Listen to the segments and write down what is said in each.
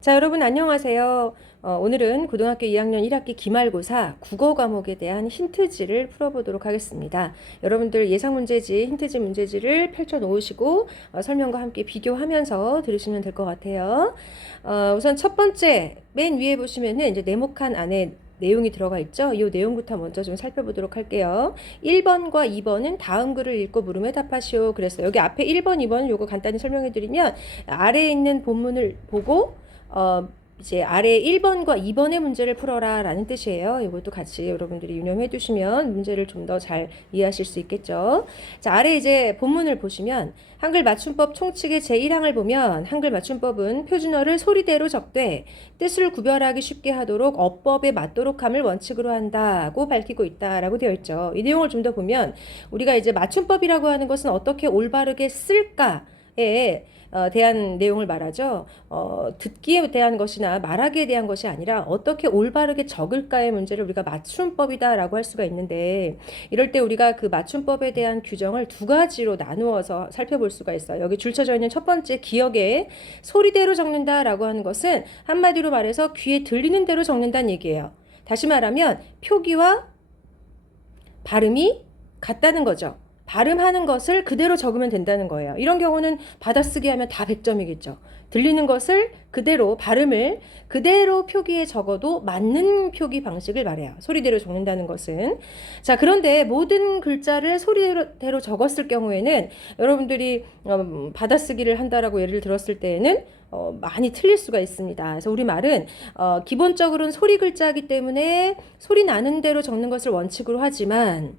자, 여러분 안녕하세요. 오늘은 고등학교 2학년 1학기 기말고사 국어 과목에 대한 힌트지를 풀어보도록 하겠습니다. 여러분들 예상 문제지, 힌트지 문제지를 펼쳐 놓으시고 설명과 함께 비교하면서 들으시면 될 것 같아요. 우선 첫 번째 맨 위에 보시면은 이제 네모칸 안에 내용이 들어가 있죠. 이 내용부터 먼저 좀 살펴보도록 할게요. 1번과 2번은 다음 글을 읽고 물음에 답하시오. 그래서 여기 앞에 1번, 2번 요거 간단히 설명해 드리면 아래에 있는 본문을 보고 이제 아래 1번과 2번의 문제를 풀어라 라는 뜻이에요. 이것도 같이 여러분들이 유념해 두시면 문제를 좀 더 잘 이해하실 수 있겠죠. 자, 아래 이제 본문을 보시면 한글 맞춤법 총칙의 제1항을 보면 한글 맞춤법은 표준어를 소리대로 적되 뜻을 구별하기 쉽게 하도록 어법에 맞도록 함을 원칙으로 한다고 밝히고 있다라고 되어 있죠. 이 내용을 좀 더 보면 우리가 이제 맞춤법이라고 하는 것은 어떻게 올바르게 쓸까에 대한 내용을 말하죠. 듣기에 대한 것이나 말하기에 대한 것이 아니라 어떻게 올바르게 적을까의 문제를 우리가 맞춤법이다라고 할 수가 있는데 이럴 때 우리가 그 맞춤법에 대한 규정을 두 가지로 나누어서 살펴볼 수가 있어요. 여기 줄쳐져 있는 첫 번째 기억에 소리대로 적는다라고 하는 것은 한마디로 말해서 귀에 들리는 대로 적는다는 얘기예요. 다시 말하면 표기와 발음이 같다는 거죠. 발음하는 것을 그대로 적으면 된다는 거예요. 이런 경우는 받아쓰기 하면 다 100점이겠죠. 들리는 것을 그대로 발음을 그대로 표기에 적어도 맞는 표기 방식을 말해요. 소리대로 적는다는 것은. 자, 그런데 모든 글자를 소리대로 적었을 경우에는 여러분들이 받아쓰기를 한다라고 예를 들었을 때에는 많이 틀릴 수가 있습니다. 그래서 우리말은 기본적으로는 소리 글자이기 때문에 소리 나는 대로 적는 것을 원칙으로 하지만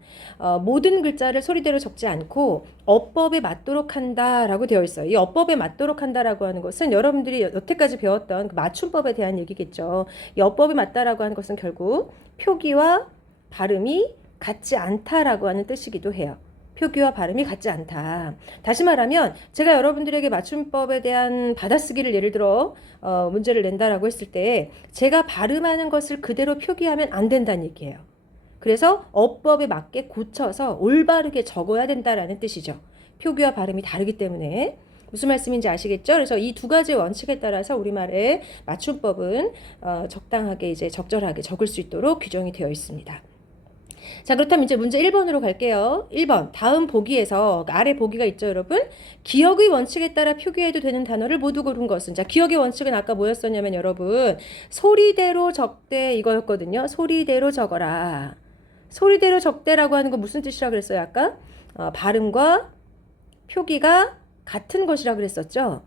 모든 글자를 소리대로 적지 않고 어법에 맞도록 한다라고 되어 있어요. 이 어법에 맞도록 한다라고 하는 것은 여러분들이 여태까지 배웠던 그 맞춤법에 대한 얘기겠죠. 이 어법에 맞다라고 하는 것은 결국 표기와 발음이 같지 않다라고 하는 뜻이기도 해요. 표기와 발음이 같지 않다. 다시 말하면 제가 여러분들에게 맞춤법에 대한 받아쓰기를 예를 들어 문제를 낸다라고 했을 때 제가 발음하는 것을 그대로 표기하면 안 된다는 얘기예요. 그래서 어법에 맞게 고쳐서 올바르게 적어야 된다라는 뜻이죠. 표기와 발음이 다르기 때문에. 무슨 말씀인지 아시겠죠? 그래서 이 두 가지 원칙에 따라서 우리말의 맞춤법은 적당하게 이제 적절하게 적을 수 있도록 규정이 되어 있습니다. 자, 그렇다면 이제 문제 1번으로 갈게요. 1번 다음 보기에서 아래 보기가 있죠, 여러분. 기억의 원칙에 따라 표기해도 되는 단어를 모두 고른 것은, 자, 기억의 원칙은 아까 뭐였었냐면 여러분 소리대로 적대 이거였거든요. 소리대로 적어라. 소리대로 적대라고 하는 건 무슨 뜻이라고 그랬어요, 아까? 발음과 표기가 같은 것이라고 그랬었죠.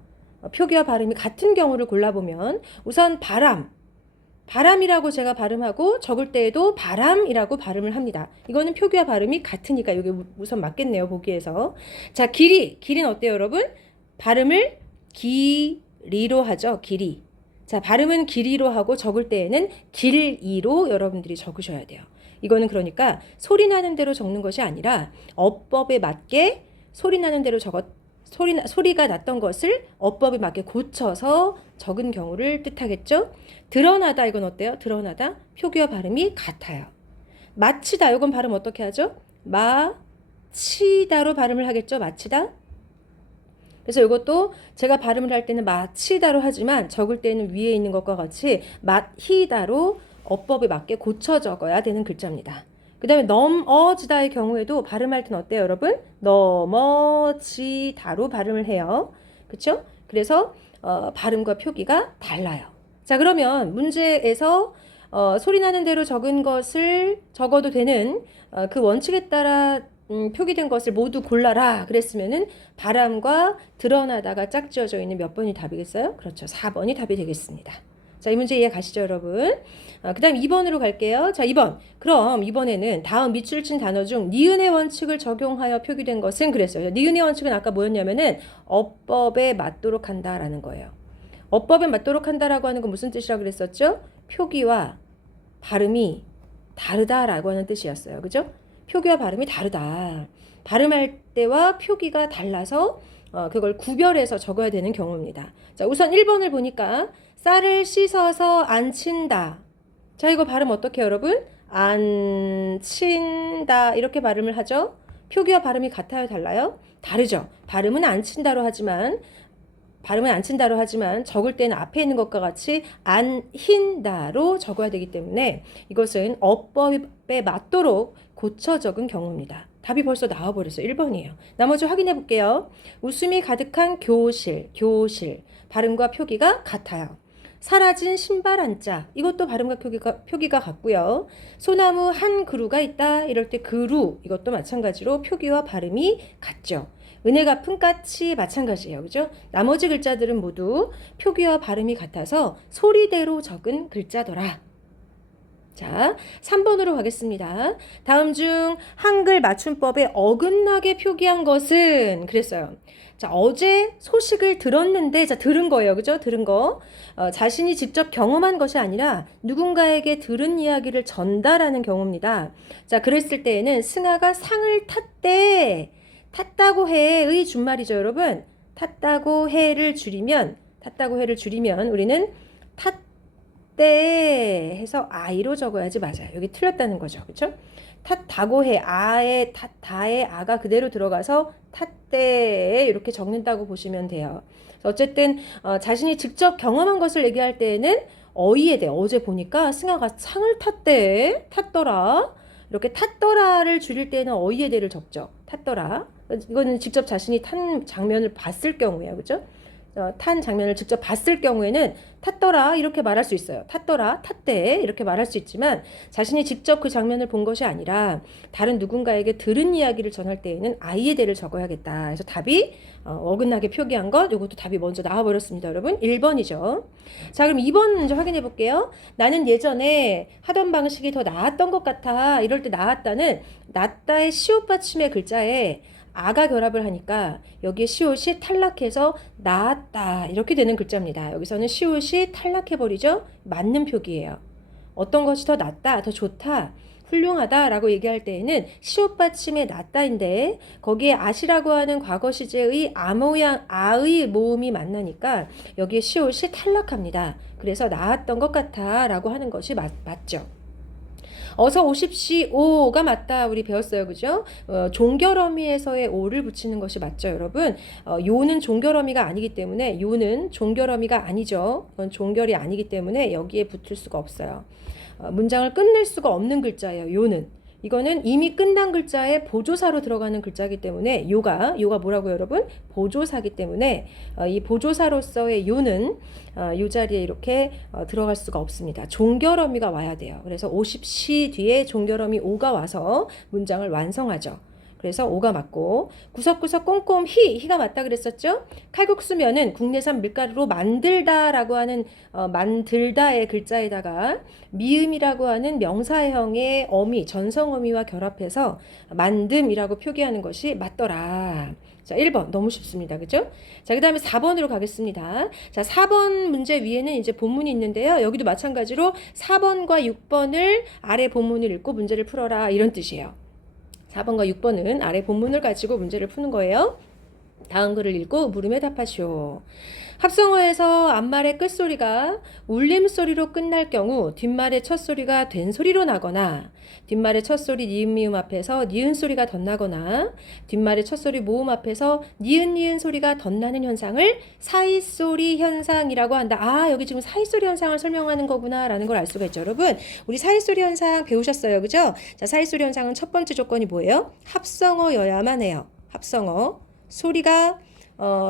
표기와 발음이 같은 경우를 골라보면 우선 바람이라고 제가 발음하고 적을 때에도 바람이라고 발음을 합니다. 이거는 표기와 발음이 같으니까 여기 우선 맞겠네요, 보기에서. 자, 길이는 어때요, 여러분? 발음을 길이로 하죠, 길이. 자, 발음은 길이로 하고 적을 때에는 길이로 여러분들이 적으셔야 돼요. 이거는 그러니까 소리 나는 대로 적는 것이 아니라 어법에 맞게 소리 나는 대로 소리가 났던 것을 어법에 맞게 고쳐서 적은 경우를 뜻하겠죠. 드러나다 이건 어때요? 드러나다 표기와 발음이 같아요. 마치다 이건 발음 어떻게 하죠? 마치다로 발음을 하겠죠. 마치다. 그래서 이것도 제가 발음을 할 때는 마치다로 하지만 적을 때는 위에 있는 것과 같이 마히다로 어법에 맞게 고쳐 적어야 되는 글자입니다. 그 다음에 넘어지다의 경우에도 발음할 때는 어때요, 여러분? 넘어지다로 발음을 해요. 그쵸? 그래서 발음과 표기가 달라요. 자, 그러면 문제에서 소리 나는 대로 적은 것을 적어도 되는 그 원칙에 따라 표기된 것을 모두 골라라 그랬으면은 바람과 드러나다가 짝지어져 있는 몇 번이 답이겠어요? 그렇죠. 4번이 답이 되겠습니다. 자, 이 문제 이해 가시죠, 여러분? 그 다음 2번으로 갈게요. 자, 2번. 그럼 이번에는 다음 밑줄 친 단어 중 니은의 원칙을 적용하여 표기된 것은 그랬어요. 니은의 원칙은 아까 뭐였냐면은 어법에 맞도록 한다라는 거예요. 어법에 맞도록 한다라고 하는 건 무슨 뜻이라고 그랬었죠? 표기와 발음이 다르다라고 하는 뜻이었어요. 그죠? 표기와 발음이 다르다. 발음할 때와 표기가 달라서 그걸 구별해서 적어야 되는 경우입니다. 자, 우선 1번을 보니까 쌀을 씻어서 안 친다. 자, 이거 발음 어떻게 여러분? 안 친다 이렇게 발음을 하죠. 표기와 발음이 같아요, 달라요? 다르죠. 발음은 안 친다로 하지만 발음은 안 친다로 하지만 적을 때는 앞에 있는 것과 같이 안 흰다로 적어야 되기 때문에 이것은 어법에 맞도록 고쳐 적은 경우입니다. 답이 벌써 나와버렸어요. 1번이에요. 나머지 확인해 볼게요. 웃음이 가득한 교실, 교실. 발음과 표기가 같아요. 사라진 신발 한 짝. 이것도 발음과 표기가 같고요. 소나무 한 그루가 있다. 이럴 때 그루. 이것도 마찬가지로 표기와 발음이 같죠. 은혜 갚은 까치 마찬가지예요. 그죠? 나머지 글자들은 모두 표기와 발음이 같아서 소리대로 적은 글자더라. 자, 3번으로 가겠습니다. 다음 중 한글 맞춤법에 어긋나게 표기한 것은 그랬어요. 자, 어제 소식을 들었는데, 자, 들은 거예요. 그죠? 들은 거. 자신이 직접 경험한 것이 아니라 누군가에게 들은 이야기를 전달하는 경우입니다. 자, 그랬을 때에는 승아가 상을 탔대. 탔다고 해의 준말이죠, 여러분. 탔다고 해를 줄이면 우리는 탔대 해서 아이로 적어야지 맞아요. 여기 틀렸다는 거죠. 그렇죠? 탔다고 해. 아에 다에 아가 그대로 들어가서 탔대 이렇게 적는다고 보시면 돼요. 어쨌든 자신이 직접 경험한 것을 얘기할 때에는 어휘에 대해 어제 보니까 승아가 상을 탔더라. 이렇게 탔더라를 줄일 때는 어휘에 대해를 적죠. 탔더라. 이거는 직접 자신이 탄 장면을 봤을 경우에요. 그죠? 탄 장면을 직접 봤을 경우에는 탔더라 이렇게 말할 수 있어요. 탔더라, 탔대 이렇게 말할 수 있지만 자신이 직접 그 장면을 본 것이 아니라 다른 누군가에게 들은 이야기를 전할 때에는 아이의 대를 적어야겠다. 그래서 답이 어긋나게 표기한 것 이것도 답이 먼저 나와버렸습니다. 여러분 1번이죠. 자 그럼 2번 먼저 확인해 볼게요. 나는 예전에 하던 방식이 더 나았던 것 같아. 이럴 때 나았다는 낫다의 시옷 받침의 글자에 아가 결합을 하니까 여기에 시옷이 탈락해서 나았다 이렇게 되는 글자입니다. 여기서는 시옷이 탈락해버리죠. 맞는 표기예요. 어떤 것이 더 낫다, 더 좋다, 훌륭하다 라고 얘기할 때에는 시옷 받침의 낫다인데 거기에 아시라고 하는 과거 시제의 아의 모음이 만나니까 여기에 시옷이 탈락합니다. 그래서 나았던 것 같아 라고 하는 것이 맞죠. 어서 오십시오가 맞다 우리 배웠어요. 그죠? 종결어미에서의 오를 붙이는 것이 맞죠, 여러분? 요는 종결어미가 아니기 때문에 요는 종결어미가 아니죠. 그건 종결이 아니기 때문에 여기에 붙을 수가 없어요. 문장을 끝낼 수가 없는 글자예요. 요는. 이거는 이미 끝난 글자에 보조사로 들어가는 글자이기 때문에 요가 뭐라고요, 여러분? 보조사기 때문에 이 보조사로서의 요는 요 자리에 이렇게 들어갈 수가 없습니다. 종결어미가 와야 돼요. 그래서 50시 뒤에 종결어미 오가 와서 문장을 완성하죠. 그래서 오가 맞고 구석구석 꼼꼼 희가 맞다 그랬었죠. 칼국수면은 국내산 밀가루로 만들다라고 하는 만들다의 글자에다가 미음이라고 하는 명사형의 어미 전성어미와 결합해서 만듦이라고 표기하는 것이 맞더라. 자, 1번 너무 쉽습니다. 그죠? 자, 그 다음에 4번으로 가겠습니다. 자, 4번 문제 위에는 이제 본문이 있는데요. 여기도 마찬가지로 4번과 6번을 아래 본문을 읽고 문제를 풀어라 이런 뜻이에요. 4번과 6번은 아래 본문을 가지고 문제를 푸는 거예요. 다음 글을 읽고 물음에 답하시오. 합성어에서 앞말의 끝소리가 울림소리로 끝날 경우 뒷말의 첫소리가 된소리로 나거나 뒷말의 첫소리 니은미음 앞에서 니은소리가 덧나거나 뒷말의 첫소리 모음 앞에서 니은니은 소리가 덧나는 현상을 사이소리 현상이라고 한다. 아, 여기 지금 사이소리 현상을 설명하는 거구나 라는 걸 알 수가 있죠. 여러분, 우리 사이소리 현상 배우셨어요. 그죠? 자, 사이소리 현상은 첫 번째 조건이 뭐예요? 합성어여야만 해요. 합성어. 소리가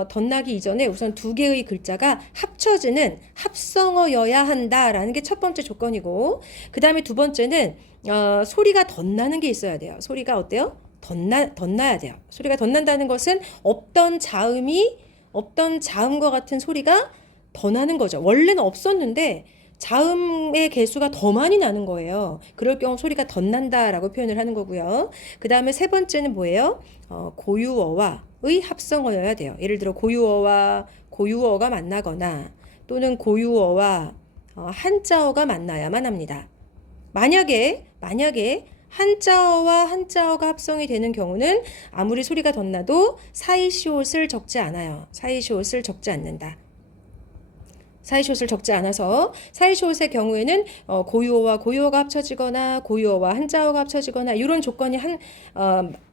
덧나기 이전에 우선 두 개의 글자가 합쳐지는 합성어여야 한다라는 게 첫 번째 조건이고 그 다음에 두 번째는 소리가 덧나는 게 있어야 돼요. 소리가 어때요? 덧나야 돼요. 소리가 덧난다는 것은 없던 자음과 같은 소리가 더 나는 거죠. 원래는 없었는데 자음의 개수가 더 많이 나는 거예요. 그럴 경우 소리가 덧난다라고 표현을 하는 거고요. 그 다음에 세 번째는 뭐예요? 고유어와의 합성어여야 돼요. 예를 들어 고유어와 고유어가 만나거나 또는 고유어와 한자어가 만나야만 합니다. 만약에 한자어와 한자어가 합성이 되는 경우는 아무리 소리가 덧나도 사이시옷을 적지 않아요. 사이시옷을 적지 않는다. 사이시옷을 적지 않아서 사이시옷의 경우에는 고유어와 고유어가 합쳐지거나 고유어와 한자어가 합쳐지거나 이런 조건이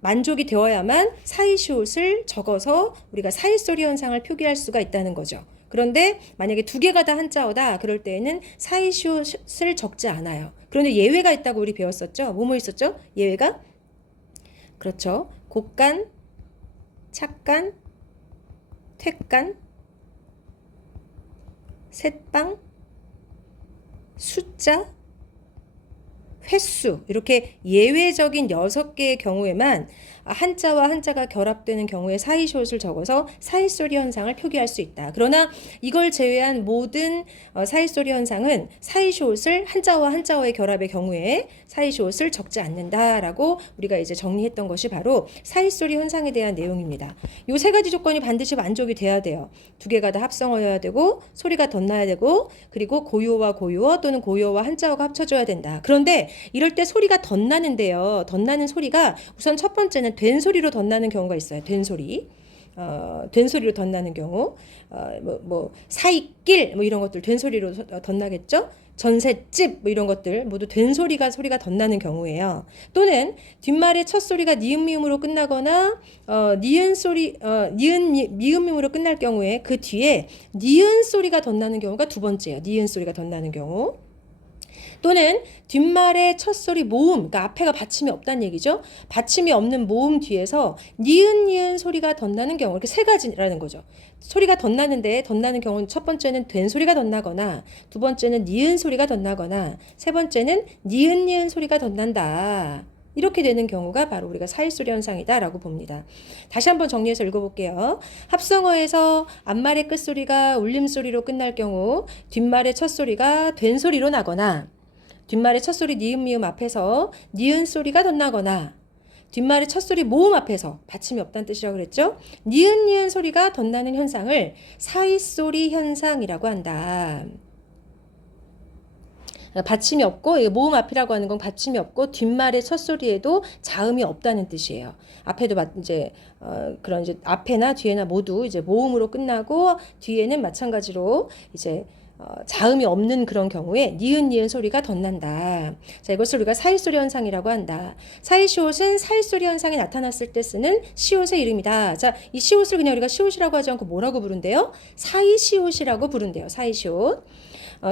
만족이 되어야만 사이시옷을 적어서 우리가 사이소리 현상을 표기할 수가 있다는 거죠. 그런데 만약에 두 개가 다 한자어다 그럴 때에는 사이시옷을 적지 않아요. 그런데 예외가 있다고 우리 배웠었죠. 뭐뭐 있었죠? 예외가? 그렇죠. 곡간, 착간, 퇴간, 셋방, 숫자, 횟수 이렇게 예외적인 6개의 경우에만 한자와 한자가 결합되는 경우에 사이시옷을 적어서 사이소리 현상을 표기할 수 있다. 그러나 이걸 제외한 모든 사이소리 현상은 사이시옷을 한자와 한자어의 결합의 경우에 사이시옷을 적지 않는다라고 우리가 이제 정리했던 것이 바로 사이소리 현상에 대한 내용입니다. 이 세 가지 조건이 반드시 만족이 돼야 돼요. 두 개가 다 합성어여야 되고 소리가 덧나야 되고 그리고 고유어와 고유어 또는 고유어와 한자어가 합쳐져야 된다. 그런데 이럴 때 소리가 덧나는데요. 덧나는 소리가 우선 첫 번째는 된 소리로 덧나는 경우가 있어요. 된 소리. 된 소리로 덧나는 경우. 사이길 이런 것들 된 소리로 덧나겠죠? 전셋집 이런 것들 모두 된 소리가 덧나는 경우예요. 또는 뒷말의 첫 소리가 니은 미음으로 끝나거나 니은 소리 니은 미음 미음으로 끝날 경우에 그 뒤에 니은 소리가 덧나는 경우가 두 번째예요. 니은 소리가 덧나는 경우. 또는 뒷말의 첫 소리 모음, 그러니까 앞에가 받침이 없다는 얘기죠. 받침이 없는 모음 뒤에서 니은 소리가 덧나는 경우, 이렇게 세 가지라는 거죠. 소리가 덧나는데 덧나는 경우는 첫 번째는 된 소리가 덧나거나 두 번째는 니은 소리가 덧나거나 세 번째는 니은 소리가 덧난다. 이렇게 되는 경우가 바로 우리가 사이소리 현상이다라고 봅니다. 다시 한번 정리해서 읽어볼게요. 합성어에서 앞말의 끝소리가 울림소리로 끝날 경우 뒷말의 첫소리가 된 소리로 나거나 뒷말의 첫소리 니은 미음 앞에서 니은 소리가 덧나거나 뒷말의 첫소리 모음 앞에서 받침이 없다는 뜻이라고 그랬죠. 니은 소리가 덧나는 현상을 사이소리 현상이라고 한다. 받침이 없고 모음 앞이라고 하는 건 받침이 없고 뒷말의 첫 소리에도 자음이 없다는 뜻이에요. 앞에도 이제 그런 이제 앞에나 뒤에나 모두 이제 모음으로 끝나고 뒤에는 마찬가지로 이제 자음이 없는 그런 경우에 니은 소리가 덧난다. 자, 이것을 우리가 사이소리 현상이라고 한다. 사이시옷은 사이소리 현상이 나타났을 때 쓰는 시옷의 이름이다. 자, 이 시옷을 그냥 우리가 시옷이라고 하지 않고 뭐라고 부른대요? 사이시옷이라고 부른대요. 사이시옷.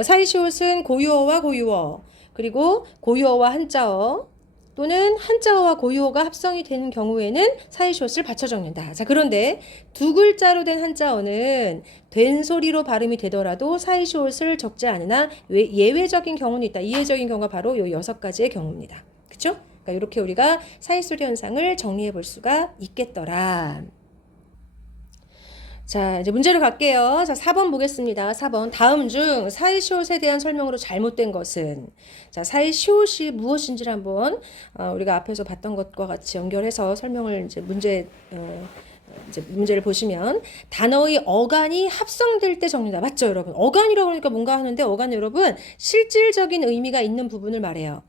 사이시옷은 고유어와 고유어 그리고 고유어와 한자어 또는 한자어와 고유어가 합성이 되는 경우에는 사이시옷을 받쳐 적는다. 자, 그런데 두 글자로 된 한자어는 된 소리로 발음이 되더라도 사이시옷을 적지 않으나 예외적인 경우는 있다. 이외적인 경우가 바로 이 6가지의 경우입니다. 그렇죠? 그러니까 이렇게 우리가 사이소리 현상을 정리해 볼 수가 있겠더라. 자, 이제 문제로 갈게요. 자, 4번 보겠습니다. 4번. 다음 중 사이시옷에 대한 설명으로 잘못된 것은? 자, 사이시옷이 무엇인지를 한번 우리가 앞에서 봤던 것과 같이 연결해서 설명을 이제 문제를 보시면 단어의 어간이 합성될 때 적는다. 맞죠, 여러분? 어간이라고 그러니까 뭔가 하는데 어간은 여러분 실질적인 의미가 있는 부분을 말해요.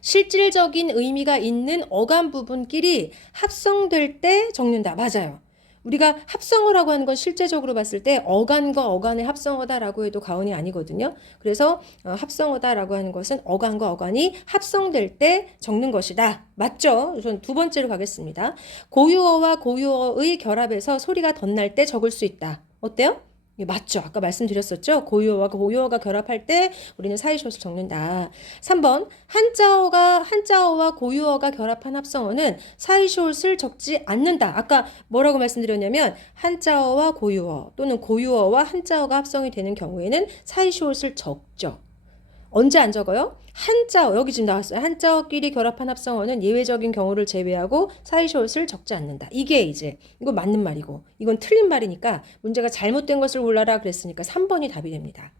실질적인 의미가 있는 어간 부분끼리 합성될 때 적는다. 맞아요. 우리가 합성어라고 하는 건 실제적으로 봤을 때 어간과 어간의 합성어다라고 해도 과언이 아니거든요. 그래서 합성어다라고 하는 것은 어간과 어간이 합성될 때 적는 것이다. 맞죠? 우선 두 번째로 가겠습니다. 고유어와 고유어의 결합에서 소리가 덧날 때 적을 수 있다. 어때요? 예, 맞죠? 아까 말씀드렸었죠? 고유어와 고유어가 결합할 때 우리는 사이시옷을 적는다. 3번 한자어와 고유어가 결합한 합성어는 사이시옷을 적지 않는다. 아까 뭐라고 말씀드렸냐면 한자어와 고유어 또는 고유어와 한자어가 합성이 되는 경우에는 사이시옷을 적죠. 언제 안 적어요? 한자어, 여기 지금 나왔어요. 한자어끼리 결합한 합성어는 예외적인 경우를 제외하고 사이시옷을 적지 않는다. 이게 이제 이거 맞는 말이고 이건 틀린 말이니까 문제가 잘못된 것을 골라라 그랬으니까 3번이 답이 됩니다.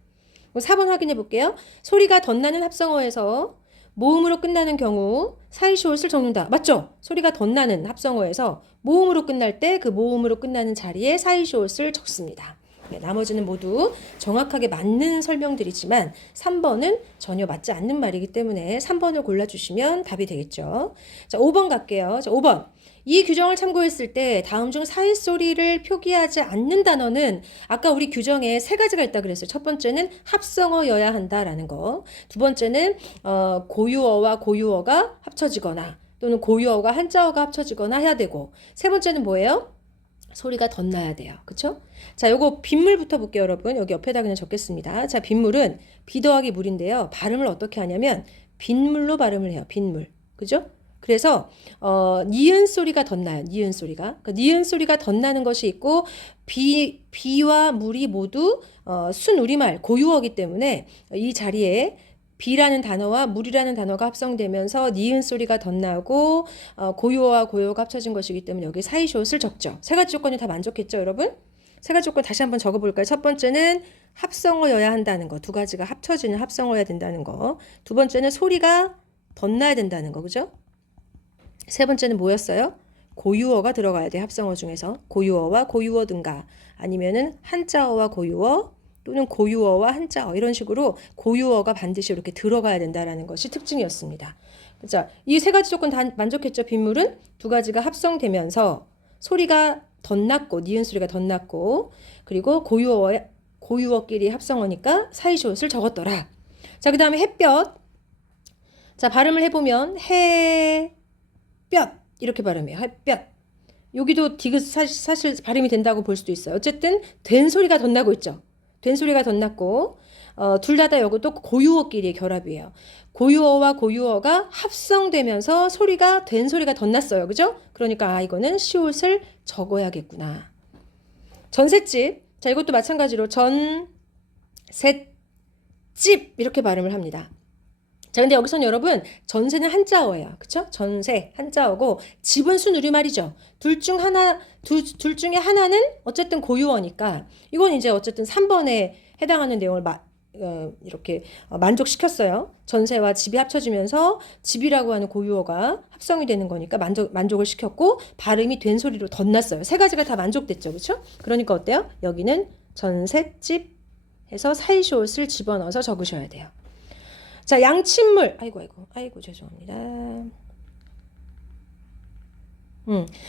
4번 확인해 볼게요. 소리가 덧나는 합성어에서 모음으로 끝나는 경우 사이시옷을 적는다. 맞죠? 소리가 덧나는 합성어에서 모음으로 끝날 때 그 모음으로 끝나는 자리에 사이시옷을 적습니다. 네, 나머지는 모두 정확하게 맞는 설명들이지만 3번은 전혀 맞지 않는 말이기 때문에 3번을 골라주시면 답이 되겠죠. 자, 5번 갈게요. 자, 5번. 이 규정을 참고했을 때 다음 중 사이소리를 표기하지 않는 단어는 아까 우리 규정에 세 가지가 있다 그랬어요. 첫 번째는 합성어여야 한다라는 거. 두 번째는 고유어와 고유어가 합쳐지거나 또는 고유어가 한자어가 합쳐지거나 해야 되고 세 번째는 뭐예요? 소리가 덧나야 돼요. 그쵸? 자, 요거 빗물부터 볼게요, 여러분. 여기 옆에다 그냥 적겠습니다. 자, 빗물은 비 더하기 물인데요. 발음을 어떻게 하냐면 빗물로 발음을 해요. 빗물. 그죠? 그래서 니은 소리가 덧나요. 니은 소리가. 그러니까 니은 소리가 덧나는 것이 있고 비와 물이 모두 순우리말 고유어기 때문에 이 자리에 비라는 단어와 물이라는 단어가 합성되면서 니은 소리가 덧나고 고유어와 고유어가 합쳐진 것이기 때문에 여기 사이숏을 적죠. 세 가지 조건이 다 만족했죠, 여러분? 세 가지 조건 다시 한번 적어볼까요? 첫 번째는 합성어여야 한다는 거. 두 가지가 합쳐지는 합성어여야 된다는 거. 두 번째는 소리가 덧나야 된다는 거. 그죠? 세 번째는 뭐였어요? 고유어가 들어가야 돼. 합성어 중에서. 고유어와 고유어 등가 아니면은 한자어와 고유어 또는 고유어와 한자어 이런 식으로 고유어가 반드시 이렇게 들어가야 된다라는 것이 특징이었습니다. 자, 이 세 가지 조건 다 만족했죠. 빗물은 두 가지가 합성되면서 소리가 덧났고 니은 소리가 덧났고 그리고 고유어끼리 합성어니까 사이숏을 적었더라. 자, 그 다음에 햇볕. 자, 발음을 해보면 햇볕 이렇게 발음해요. 햇볕. 여기도 디귿 사실 발음이 된다고 볼 수도 있어요. 어쨌든 된 소리가 덧나고 있죠. 된 소리가 덧났고 둘 다 이것도 고유어끼리의 결합이에요. 고유어와 고유어가 합성되면서 소리가 된 소리가 덧났어요. 그죠? 그러니까 이거는 시옷을 적어야겠구나. 전셋집. 자, 이것도 마찬가지로 전셋집 이렇게 발음을 합니다. 자, 근데 여기서는 여러분 전세는 한자어예요. 그쵸? 전세 한자어고 집은 순우리말이죠. 둘 중에 하나는 어쨌든 고유어니까 이건 이제 어쨌든 3번에 해당하는 내용을 이렇게 만족시켰어요. 전세와 집이 합쳐지면서 집이라고 하는 고유어가 합성이 되는 거니까 만족을 시켰고 발음이 된 소리로 덧났어요. 세 가지가 다 만족됐죠. 그쵸? 그러니까 어때요? 여기는 전셋집 해서 사이숏을 집어넣어서 적으셔야 돼요. 자, 양침물. 아이고, 죄송합니다.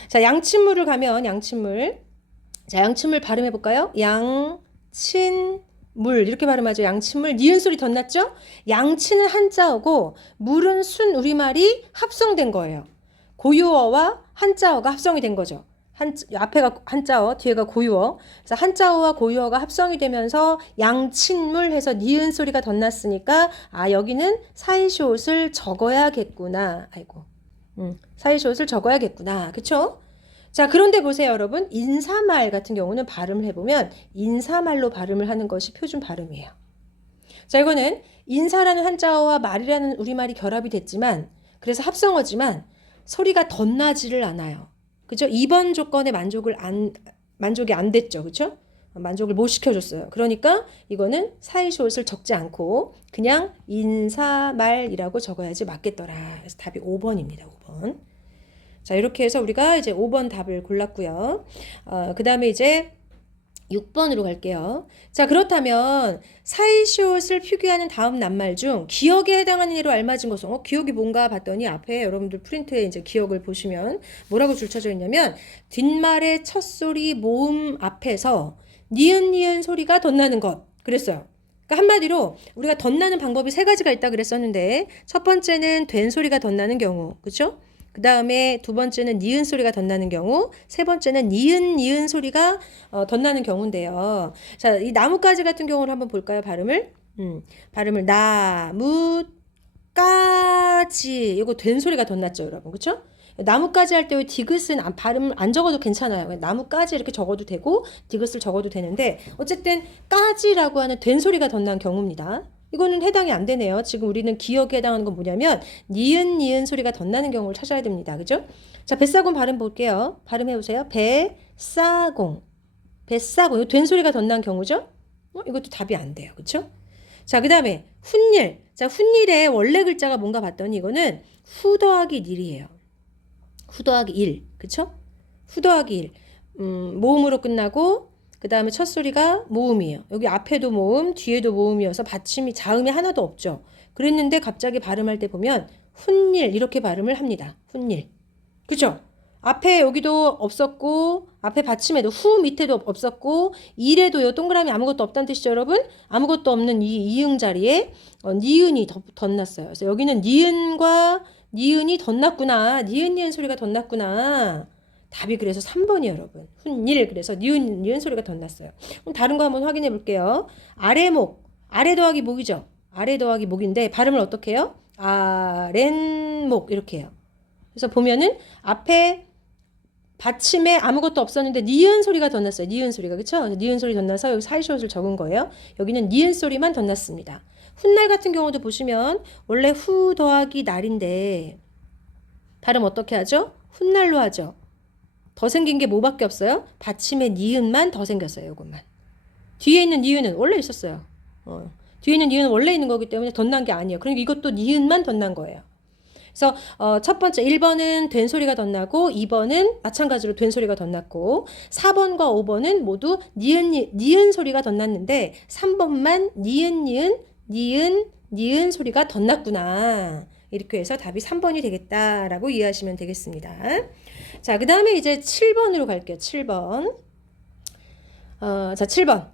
자, 양침물을 가면 양침물. 자, 양침물 발음해 볼까요? 양친물 이렇게 발음하죠. 양침물. 니은 소리 덧났죠? 양치는 한자어고 물은 순우리말이 합성된 거예요. 고유어와 한자어가 합성이 된 거죠. 앞에가 한자어, 뒤에가 고유어. 그래서 한자어와 고유어가 합성이 되면서 양친물 해서 니은 소리가 덧났으니까 여기는 사이숏을 적어야겠구나. 사이숏을 적어야겠구나. 그쵸? 자, 그런데 보세요, 여러분. 인사말 같은 경우는 발음을 해보면 인사말로 발음을 하는 것이 표준 발음이에요. 자, 이거는 인사라는 한자어와 말이라는 우리말이 결합이 됐지만 그래서 합성어지만 소리가 덧나지를 않아요. 그죠? 2번 조건에 만족이 안 됐죠. 그죠? 만족을 못 시켜줬어요. 그러니까 이거는 사이숏을 적지 않고 그냥 인사말이라고 적어야지 맞겠더라. 그래서 답이 5번입니다. 5번. 자, 이렇게 해서 우리가 이제 5번 답을 골랐고요. 그 다음에 이제 6번으로 갈게요. 자, 그렇다면 사이숏을 표기하는 다음 낱말 중 기억에 해당하는 예로 알맞은 것은 기억이 뭔가 봤더니 앞에 여러분들 프린트에 이제 기억을 보시면 뭐라고 줄쳐져 있냐면 뒷말의 첫 소리 모음 앞에서 니은 소리가 덧나는 것 그랬어요. 그러니까 한마디로 우리가 덧나는 방법이 세 가지가 있다 그랬었는데 첫 번째는 된 소리가 덧나는 경우, 그렇죠? 그 다음에 두 번째는 니은 소리가 덧나는 경우, 세 번째는 니은 소리가 덧나는 경우인데요. 자, 이 나뭇가지 같은 경우를 한번 볼까요? 발음을 나뭇가지 이거 된 소리가 덧났죠, 여러분, 그렇죠? 나뭇가지 할 때 디귿은 발음 안 적어도 괜찮아요. 나뭇가지 이렇게 적어도 되고 디귿을 적어도 되는데 어쨌든 까지라고 하는 된 소리가 덧난 경우입니다. 이거는 해당이 안 되네요. 지금 우리는 기억에 해당하는 건 뭐냐면 니은 소리가 덧나는 경우를 찾아야 됩니다. 그죠? 자, 뱃사공 발음 볼게요. 발음해 보세요. 뱃사공. 이거 된 소리가 덧난 경우죠? 이것도 답이 안 돼요. 그쵸? 자, 그 다음에 훈일. 자, 훈일의 원래 글자가 뭔가 봤더니 이거는 후 더하기 일이에요. 후 더하기 1. 그쵸? 후 더하기 1. 모음으로 끝나고 그 다음에 첫 소리가 모음이에요. 여기 앞에도 모음, 뒤에도 모음이어서 받침이 자음이 하나도 없죠. 그랬는데 갑자기 발음할 때 보면 훈일 이렇게 발음을 합니다. 훈일. 그죠? 앞에 여기도 없었고 앞에 받침에도 후 밑에도 없었고 일에도요 동그라미 아무것도 없다는 뜻이죠 여러분. 아무것도 없는 이 이응 자리에 니은이 덧났어요. 그래서 여기는 니은과 니은이 덧났구나. 니은 소리가 덧났구나. 답이 그래서 3번이에요 여러분. 훈일 그래서 니은 소리가 덧났어요. 그럼 다른 거 한번 확인해 볼게요. 아래목 아래 더하기 목이죠. 아래 더하기 목인데 발음을 어떻게 해요? 아랫목 이렇게 해요. 그래서 보면은 앞에 받침에 아무것도 없었는데 니은 소리가 덧났어요. 니은 소리가 그쵸? 니은 소리 덧나서 여기 사이시옷을 적은 거예요. 여기는 니은 소리만 덧났습니다. 훗날 같은 경우도 보시면 원래 후 더하기 날인데 발음 어떻게 하죠? 훗날로 하죠. 더 생긴 게 뭐밖에 없어요? 받침에 니은만 더 생겼어요. 이것만. 뒤에 있는 니은은 원래 있었어요. 뒤에 있는 니은은 원래 있는 거기 때문에 덧난 게 아니에요. 그러니까 이것도 니은만 덧난 거예요. 그래서 첫 번째 1번은 된 소리가 덧나고 2번은 마찬가지로 된 소리가 덧났고 4번과 5번은 모두 니은 소리가 덧났는데 3번만 니은 소리가 덧났구나. 이렇게 해서 답이 3번이 되겠다라고 이해하시면 되겠습니다. 자, 그 다음에 이제 7번으로 갈게요. 7번. 자, 7번.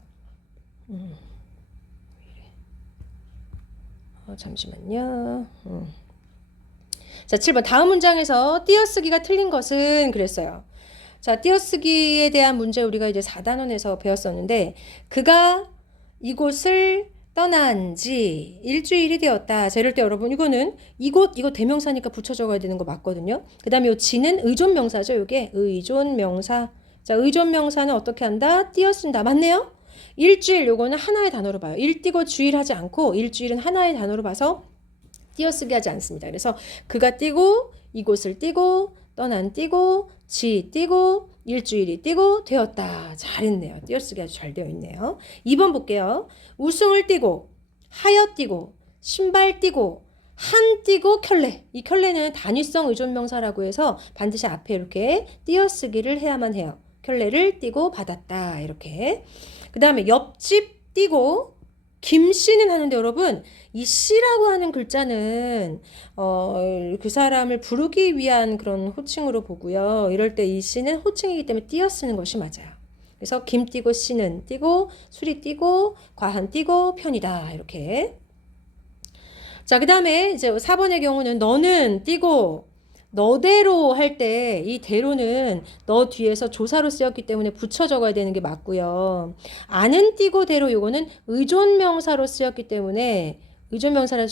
잠시만요. 자, 7번. 다음 문장에서 띄어쓰기가 틀린 것은 그랬어요. 자, 띄어쓰기에 대한 문제 우리가 이제 4단원에서 배웠었는데 그가 이곳을 떠난 지 일주일이 되었다. 자, 이럴 때 여러분 이거는 이거 대명사니까 붙여 적어야 되는 거 맞거든요. 그 다음에 요 지는 의존명사죠. 요게 의존명사. 자, 의존명사는 어떻게 한다? 띄어쓴다. 맞네요? 일주일 요거는 하나의 단어로 봐요. 일 띄고 주일 하지 않고 일주일은 하나의 단어로 봐서 띄어쓰기 하지 않습니다. 그래서 그가 띄고 이곳을 띄고 떠난 띄고 지 띄고 일주일이 띄고 되었다. 잘했네요. 띄어쓰기 아주 잘 되어 있네요. 2번 볼게요. 우승을 띄고 하여 띄고 신발 띄고 한 띄고 켤레. 이 켤레는 단위성 의존명사라고 해서 반드시 앞에 이렇게 띄어쓰기를 해야만 해요. 켤레를 띄고 받았다. 이렇게. 그 다음에 옆집 띄고 김씨는 하는데 여러분 이 씨라고 하는 글자는 그 사람을 부르기 위한 그런 호칭으로 보고요. 이럴 때 이 씨는 호칭이기 때문에 띄어 쓰는 것이 맞아요. 그래서 김 띄고 씨는 띄고 수리 띄고 과한 띄고 편이다. 이렇게. 자, 그 다음에 이제 4번의 경우는 너는 띄고 너대로 할 때 이 대로는 너 뒤에서 조사로 쓰였기 때문에 붙여 적어야 되는 게 맞고요. 아는 띄고 대로 요거는 의존명사로 쓰였기 때문에 의존명사로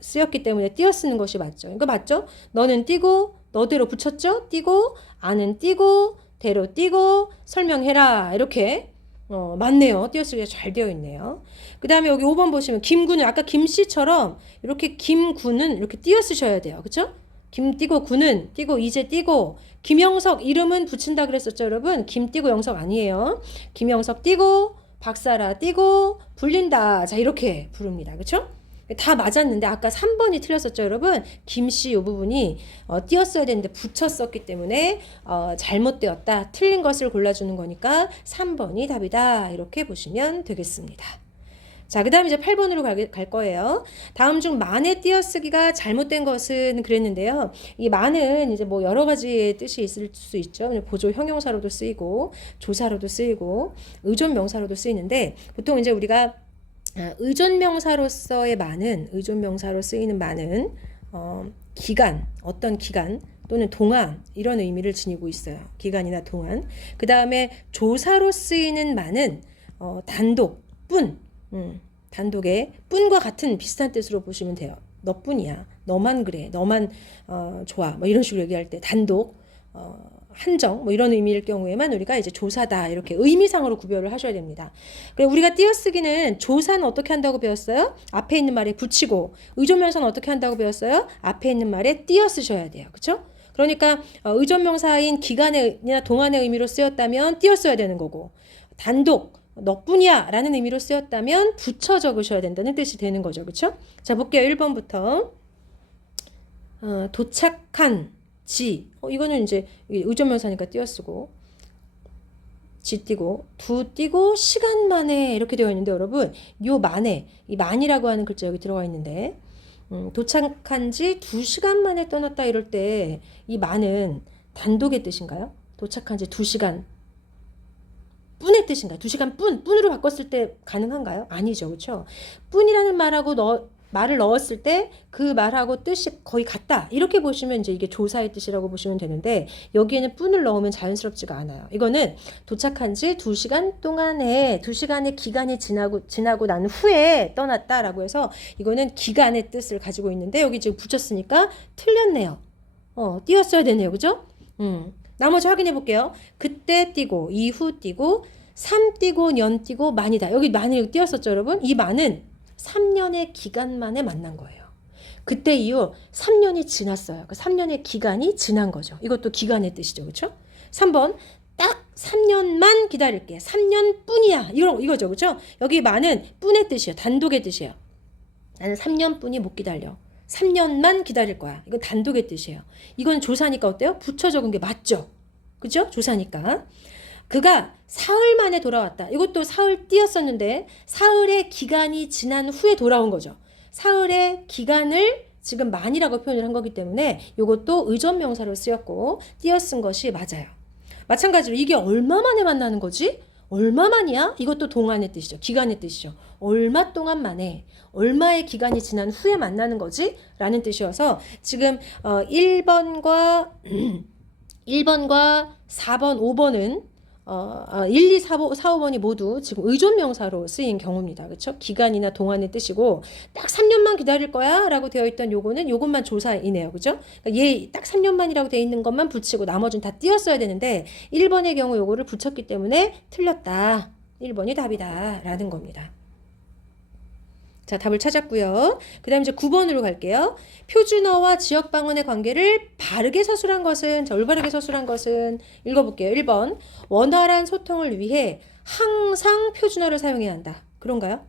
쓰였기 때문에 띄어 쓰는 것이 맞죠. 이거 맞죠? 너는 띄고 너대로 붙였죠? 띄고 아는 띄고 대로 띄고 설명해라. 이렇게 맞네요. 띄어쓰기가 잘 되어 있네요. 그 다음에 여기 5번 보시면 김구는 아까 김씨처럼 이렇게 김구는 이렇게 띄어 쓰셔야 돼요. 그쵸? 김 띄고 구는 띄고 이제 띄고 김영석 이름은 붙인다 그랬었죠 여러분. 김 띄고 영석 아니에요. 김영석 띄고 박사라 띄고 불린다. 자 이렇게 부릅니다. 그쵸? 다 맞았는데 아까 3번이 틀렸었죠 여러분. 김씨 이 부분이 띄었어야 되는데 붙였었기 때문에 잘못되었다. 틀린 것을 골라주는 거니까 3번이 답이다. 이렇게 보시면 되겠습니다. 자, 그 다음 이제 8번으로 갈 거예요. 다음 중 만의 띄어쓰기가 잘못된 것은 그랬는데요. 이 만은 이제 뭐 여러 가지의 뜻이 있을 수 있죠. 보조 형용사로도 쓰이고, 조사로도 쓰이고, 의존명사로도 쓰이는데, 보통 이제 우리가 의존명사로서의 만은, 의존명사로 쓰이는 만은, 기간, 어떤 기간, 또는 동안, 이런 의미를 지니고 있어요. 기간이나 동안. 그 다음에 조사로 쓰이는 만은, 단독, 뿐, 단독의 뿐과 같은 비슷한 뜻으로 보시면 돼요. 너뿐이야. 너만 그래. 너만 좋아. 뭐 이런 식으로 얘기할 때 단독, 한정 뭐 이런 의미일 경우에만 우리가 이제 조사다 이렇게 의미상으로 구별을 하셔야 됩니다. 그리고 우리가 띄어쓰기는 조사는 어떻게 한다고 배웠어요? 앞에 있는 말에 붙이고 의존명사는 어떻게 한다고 배웠어요? 앞에 있는 말에 띄어 쓰셔야 돼요. 그렇죠? 그러니까 의존명사인 기간이나 동안의 의미로 쓰였다면 띄어 써야 되는 거고 단독 너뿐이야 라는 의미로 쓰였다면 붙여 적으셔야 된다는 뜻이 되는 거죠. 그렇죠? 자 볼게요. 1번부터 도착한 지 이거는 이제 의존명사니까 띄어쓰고 지 띄고 두 띄고 시간 만에 이렇게 되어 있는데 여러분 요 만에 이 만이라고 하는 글자 여기 들어가 있는데 도착한 지 2시간 만에 떠났다 이럴 때 이 만은 단독의 뜻인가요? 도착한 지 2시간 뿐의 뜻인가요? 2시간 뿐으로 바꿨을 때 가능한가요? 아니죠. 그렇죠? 뿐이라는 말을 넣었을 때 그 말하고 뜻이 거의 같다. 이렇게 보시면 이제 이게 조사의 뜻이라고 보시면 되는데 여기에는 뿐을 넣으면 자연스럽지가 않아요. 이거는 도착한 지 2시간 동안에 2시간의 기간이 지나고 난 후에 떠났다라고 해서 이거는 기간의 뜻을 가지고 있는데 여기 지금 붙였으니까 틀렸네요. 띄웠어야 되네요. 그죠? 나머지 확인해 볼게요. 그때 띄고 이후 띄고 3 띄고 년 띄고 만이다. 여기 만이 띄었었죠, 여러분? 이 만은 3년의 기간 만에 만난 거예요. 그때 이후 3년이 지났어요. 그 3년의 기간이 지난 거죠. 이것도 기간의 뜻이죠. 그렇죠? 3번 딱 3년만 기다릴게. 3년뿐이야. 이거죠. 그렇죠? 여기 만은 뿐의 뜻이에요. 단독의 뜻이에요. 나는 3년뿐이 못 기다려. 3년만 기다릴 거야. 이건 단독의 뜻이에요. 이건 조사니까 어때요? 붙여 적은 게 맞죠? 그죠? 조사니까. 그가 사흘 만에 돌아왔다. 이것도 사흘 띄었었는데 사흘의 기간이 지난 후에 돌아온 거죠. 사흘의 기간을 지금 만이라고 표현을 한 거기 때문에 이것도 의존명사로 쓰였고 띄어쓴 것이 맞아요. 마찬가지로 이게 얼마 만에 만나는 거지? 얼마 만이야? 이것도 동안의 뜻이죠. 기간의 뜻이죠. 얼마 동안 만에 얼마의 기간이 지난 후에 만나는 거지? 라는 뜻이어서 지금 1번과 4번, 5번은 1, 2, 4, 5번이 모두 지금 의존명사로 쓰인 경우입니다. 그렇죠? 기간이나 동안의 뜻이고 딱 3년만 기다릴 거야 라고 되어 있던 요거는 요것만 조사이네요. 그죠? 그러니까 얘 딱 3년만이라고 되어 있는 것만 붙이고 나머지는 다 띄었어야 되는데 1번의 경우 요거를 붙였기 때문에 틀렸다. 1번이 답이다 라는 겁니다. 자, 답을 찾았고요. 그 다음 이제 9번으로 갈게요. 표준어와 지역방언의 관계를 바르게 서술한 것은, 자, 올바르게 서술한 것은 읽어볼게요. 1번. 원활한 소통을 위해 항상 표준어를 사용해야 한다. 그런가요?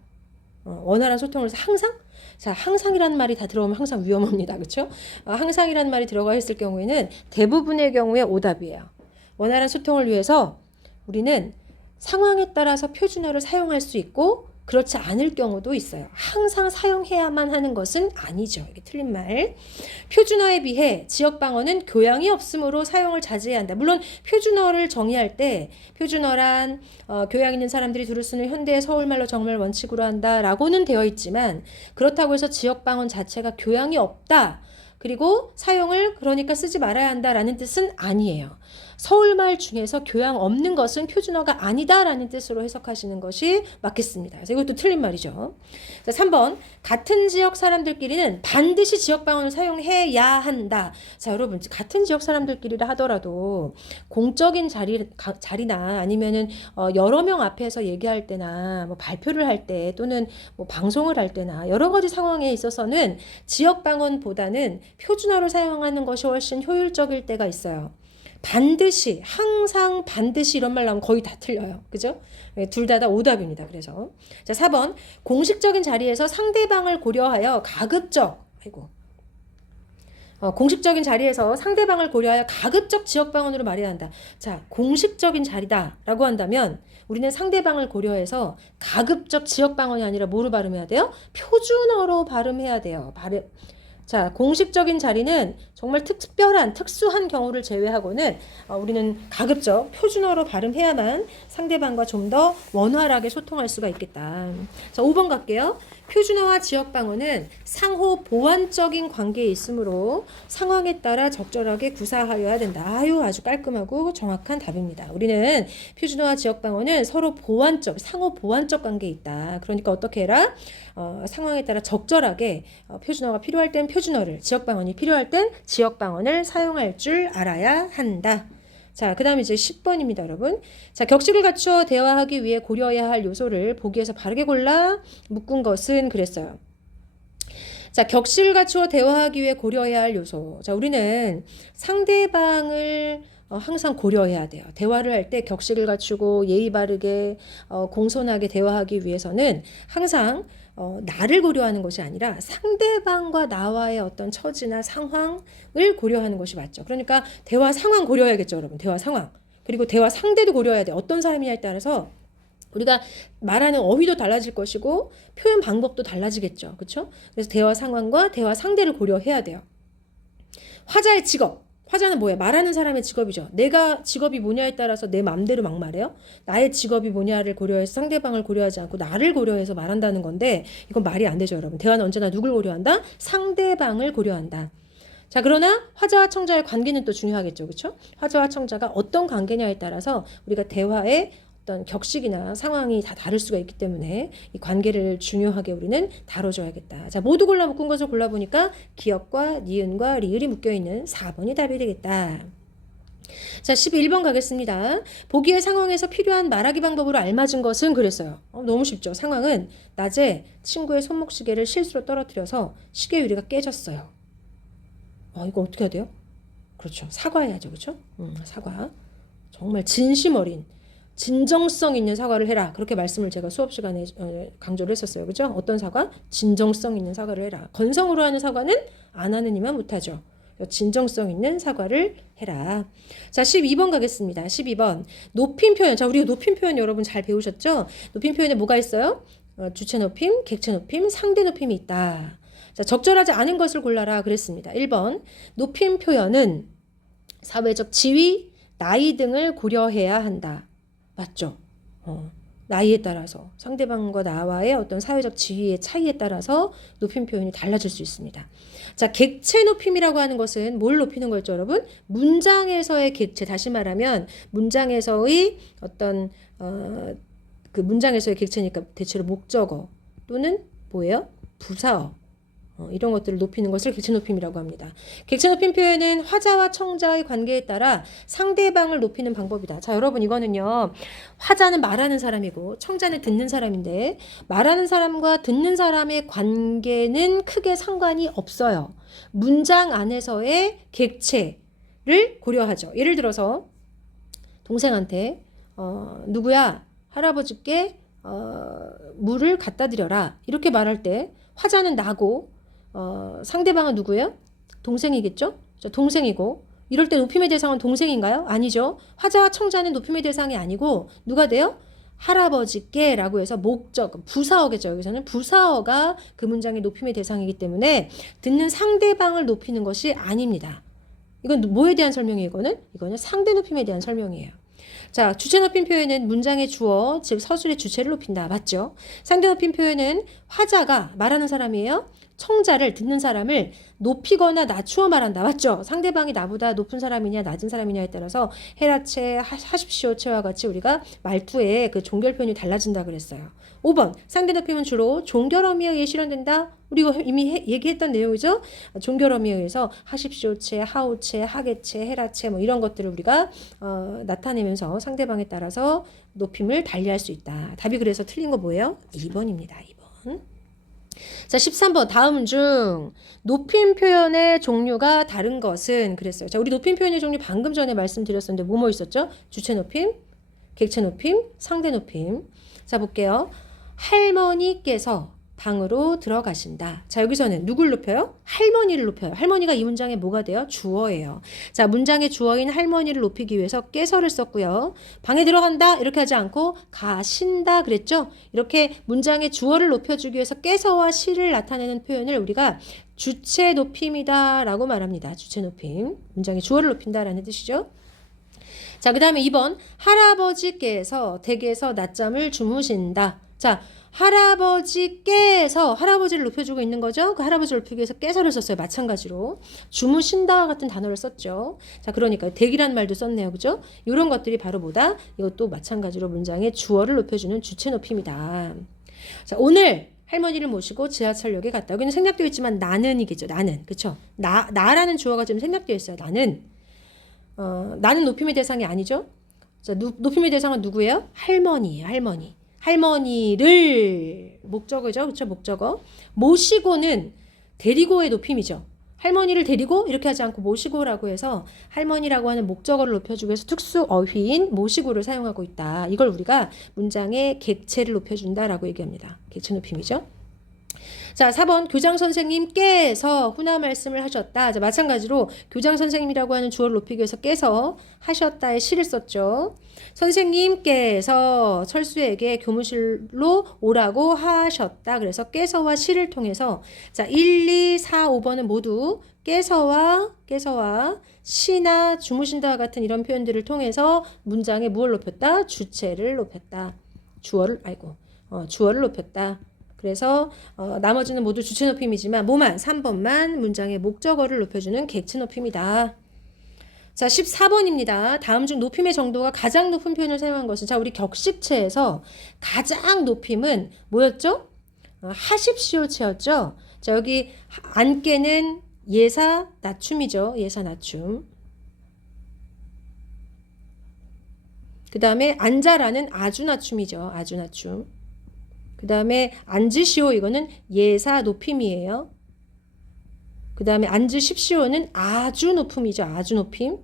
원활한 소통을 위해서 항상? 자, 항상이라는 말이 다 들어오면 항상 위험합니다. 그렇죠? 항상이라는 말이 들어가 있을 경우에는 대부분의 경우에 오답이에요. 원활한 소통을 위해서 우리는 상황에 따라서 표준어를 사용할 수 있고 그렇지 않을 경우도 있어요. 항상 사용해야만 하는 것은 아니죠. 이게 틀린 말. 표준어에 비해 지역방언은 교양이 없으므로 사용을 자제해야 한다. 물론 표준어를 정의할 때 표준어란 교양 있는 사람들이 두루 쓰는 현대의 서울말로 정말 원칙으로 한다라고는 되어 있지만 그렇다고 해서 지역방언 자체가 교양이 없다. 그리고 사용을 그러니까 쓰지 말아야 한다라는 뜻은 아니에요. 서울말 중에서 교양 없는 것은 표준어가 아니다라는 뜻으로 해석하시는 것이 맞겠습니다. 그래서 이것도 틀린 말이죠. 자, 3번. 같은 지역 사람들끼리는 반드시 지역방언을 사용해야 한다. 자, 여러분 같은 지역 사람들끼리라 하더라도 공적인 자리나 아니면은 여러 명 앞에서 얘기할 때나 뭐 발표를 할 때 또는 뭐 방송을 할 때나 여러 가지 상황에 있어서는 지역방언보다는 표준어를 사용하는 것이 훨씬 효율적일 때가 있어요. 반드시, 항상, 반드시 이런 말 나오면 거의 다 틀려요. 그죠? 둘 다 오답입니다. 그래서. 자, 4번. 공식적인 자리에서 상대방을 고려하여 가급적, 공식적인 자리에서 상대방을 고려하여 가급적 지역방언으로 말해야 한다. 자, 공식적인 자리다라고 한다면 우리는 상대방을 고려해서 가급적 지역방언이 아니라 뭐로 발음해야 돼요? 표준어로 발음해야 돼요. 자, 공식적인 자리는 정말 특수한 경우를 제외하고는 우리는 가급적 표준어로 발음해야만 상대방과 좀 더 원활하게 소통할 수가 있겠다. 자, 5번 갈게요. 표준어와 지역방언은 상호 보완적인 관계에 있으므로 상황에 따라 적절하게 구사하여야 된다. 아주 깔끔하고 정확한 답입니다. 우리는 표준어와 지역방언은 서로 상호 보완적 관계에 있다. 그러니까 어떻게 해라? 상황에 따라 적절하게 표준어가 필요할 땐 표준어를, 지역방언이 필요할 땐 지역방언을 사용할 줄 알아야 한다. 자, 그 다음에 이제 10번입니다, 여러분. 자, 격식을 갖추어 대화하기 위해 고려해야 할 요소를 보기에서 바르게 골라 묶은 것은 그랬어요. 자, 격식을 갖추어 대화하기 위해 고려해야 할 요소. 자, 우리는 상대방을 항상 고려해야 돼요. 대화를 할 때 격식을 갖추고 예의 바르게 공손하게 대화하기 위해서는 항상 나를 고려하는 것이 아니라 상대방과 나와의 어떤 처지나 상황을 고려하는 것이 맞죠. 그러니까 대화 상황 고려해야겠죠, 여러분. 대화 상황. 그리고 대화 상대도 고려해야 돼. 어떤 사람이냐에 따라서 우리가 말하는 어휘도 달라질 것이고 표현 방법도 달라지겠죠. 그렇죠? 그래서 대화 상황과 대화 상대를 고려해야 돼요. 화자의 직업. 화자는 뭐예요? 말하는 사람의 직업이죠. 내가 직업이 뭐냐에 따라서 내 맘대로 막 말해요. 나의 직업이 뭐냐를 고려해서 상대방을 고려하지 않고 나를 고려해서 말한다는 건데 이건 말이 안 되죠, 여러분. 대화는 언제나 누굴 고려한다? 상대방을 고려한다. 자, 그러나 화자와 청자의 관계는 또 중요하겠죠. 그렇죠? 화자와 청자가 어떤 관계냐에 따라서 우리가 대화의 어떤 격식이나 상황이 다 다를 수가 있기 때문에 이 관계를 중요하게 우리는 다뤄줘야겠다. 자, 모두 골라 묶은 것을 골라보니까 기역과 니은과 리을이 묶여있는 4번이 답이 되겠다. 자, 11번 가겠습니다. 보기의 상황에서 필요한 말하기 방법으로 알맞은 것은 그랬어요. 너무 쉽죠. 상황은 낮에 친구의 손목시계를 실수로 떨어뜨려서 시계 유리가 깨졌어요. 이거 어떻게 해야 돼요? 그렇죠. 사과해야죠. 그렇죠? 사과. 정말 진심 어린 진정성 있는 사과를 해라. 그렇게 말씀을 제가 수업 시간에 강조를 했었어요. 그죠? 어떤 사과? 진정성 있는 사과를 해라. 건성으로 하는 사과는 안 하는 이만 못하죠. 진정성 있는 사과를 해라. 자, 12번 가겠습니다. 12번. 높임 표현. 자, 우리가 높임 표현 여러분 잘 배우셨죠? 높임 표현에 뭐가 있어요? 주체 높임, 객체 높임, 상대 높임이 있다. 자, 적절하지 않은 것을 골라라 그랬습니다. 1번. 높임 표현은 사회적 지위, 나이 등을 고려해야 한다. 맞죠? 나이에 따라서 상대방과 나와의 어떤 사회적 지위의 차이에 따라서 높임 표현이 달라질 수 있습니다. 자, 객체 높임이라고 하는 것은 뭘 높이는 거였죠, 여러분? 문장에서의 객체, 다시 말하면 문장에서의 어떤 그 문장에서의 객체니까 대체로 목적어 또는 뭐예요? 부사어. 이런 것들을 높이는 것을 객체 높임이라고 합니다. 객체 높임 표현은 화자와 청자의 관계에 따라 상대방을 높이는 방법이다. 자, 여러분 이거는요. 화자는 말하는 사람이고 청자는 듣는 사람인데 말하는 사람과 듣는 사람의 관계는 크게 상관이 없어요. 문장 안에서의 객체를 고려하죠. 예를 들어서 동생한테 누구야? 할아버지께 물을 갖다 드려라. 이렇게 말할 때 화자는 나고 상대방은 누구예요? 동생이겠죠? 동생이고 이럴 때 높임의 대상은 동생인가요? 아니죠. 화자와 청자는 높임의 대상이 아니고 누가 돼요? 할아버지께 라고 해서 목적, 부사어겠죠. 여기서는 부사어가 그 문장의 높임의 대상이기 때문에 듣는 상대방을 높이는 것이 아닙니다. 이건 뭐에 대한 설명이에요? 이거는 상대 높임에 대한 설명이에요. 자, 주체 높임 표현은 문장의 주어, 즉 서술의 주체를 높인다. 맞죠? 상대 높임 표현은 화자가 말하는 사람이에요. 청자를 듣는 사람을 높이거나 낮추어 말한다. 맞죠? 상대방이 나보다 높은 사람이냐 낮은 사람이냐에 따라서 해라체, 하십시오체와 같이 우리가 말투의 그 종결 표현이 달라진다 그랬어요. 5번 상대 높임은 주로 종결 어미에 의해 실현된다. 우리가 이미 얘기했던 내용이죠. 종결 어미에 의해서 하십시오체, 하오체, 하게체, 해라체 뭐 이런 것들을 우리가 나타내면서 상대방에 따라서 높임을 달리할 수 있다. 답이 그래서 틀린 거 뭐예요? 2번입니다. 2번. 자, 13번 다음 중 높임 표현의 종류가 다른 것은 그랬어요. 자, 우리 높임 표현의 종류 방금 전에 말씀드렸었는데 뭐 있었죠? 주체 높임, 객체 높임, 상대 높임. 자, 볼게요. 할머니께서 방으로 들어가신다. 자, 여기서는 누굴 높여요? 할머니를 높여요. 할머니가 이 문장에 뭐가 돼요? 주어예요. 자, 문장의 주어인 할머니를 높이기 위해서 깨서를 썼고요. 방에 들어간다 이렇게 하지 않고 가신다 그랬죠? 이렇게 문장의 주어를 높여주기 위해서 깨서와 시를 나타내는 표현을 우리가 주체 높임이다 라고 말합니다. 주체 높임. 문장의 주어를 높인다라는 뜻이죠. 자, 그 다음에 2번 할아버지께서 댁에서 낮잠을 주무신다. 자, 할아버지께서 할아버지를 높여주고 있는 거죠. 그 할아버지를 높이기 위해서 깨서를 썼어요. 마찬가지로 주무신다 같은 단어를 썼죠. 자, 그러니까 댁이란 말도 썼네요. 그죠? 이런 것들이 바로 뭐다? 이것도 마찬가지로 문장의 주어를 높여주는 주체 높임이다. 자, 오늘 할머니를 모시고 지하철역에 갔다. 여기는 생략되어 있지만 나는이겠죠. 나는. 그쵸? 나라는 주어가 지금 생략되어 있어요. 나는. 나는 높임의 대상이 아니죠. 자, 높임의 대상은 누구예요? 할머니예요. 할머니. 할머니를 목적어죠. 그렇죠? 목적어. 모시고는 데리고의 높임이죠. 할머니를 데리고 이렇게 하지 않고 모시고라고 해서 할머니라고 하는 목적어를 높여주기 위해서 특수 어휘인 모시고를 사용하고 있다. 이걸 우리가 문장의 객체를 높여준다라고 얘기합니다. 객체 높임이죠. 자, 4번 교장 선생님께서 훈화 말씀을 하셨다. 자, 마찬가지로 교장 선생님이라고 하는 주어를 높이기 위해서 깨서 하셨다에 시를 썼죠. 선생님께서 철수에게 교무실로 오라고 하셨다. 그래서 깨서와 시를 통해서 자, 1, 2, 4, 5번은 모두 깨서와 시나 주무신다와 같은 이런 표현들을 통해서 문장에 무엇을 높였다? 주체를 높였다. 주어를 높였다. 그래서 나머지는 모두 주체 높임이지만 뭐만 3번만 문장의 목적어를 높여주는 객체 높임이다. 자, 14번입니다. 다음 중 높임의 정도가 가장 높은 표현을 사용한 것은 자, 우리 격식체에서 가장 높임은 뭐였죠? 하십시오체였죠. 자, 여기 앉게는 예사 낮춤이죠. 예사 낮춤. 그 다음에 앉아라는 아주 낮춤이죠. 아주 낮춤. 그 다음에 앉으시오 이거는 예사 높임이에요. 그 다음에 앉으십시오는 아주 높음이죠. 아주 높임.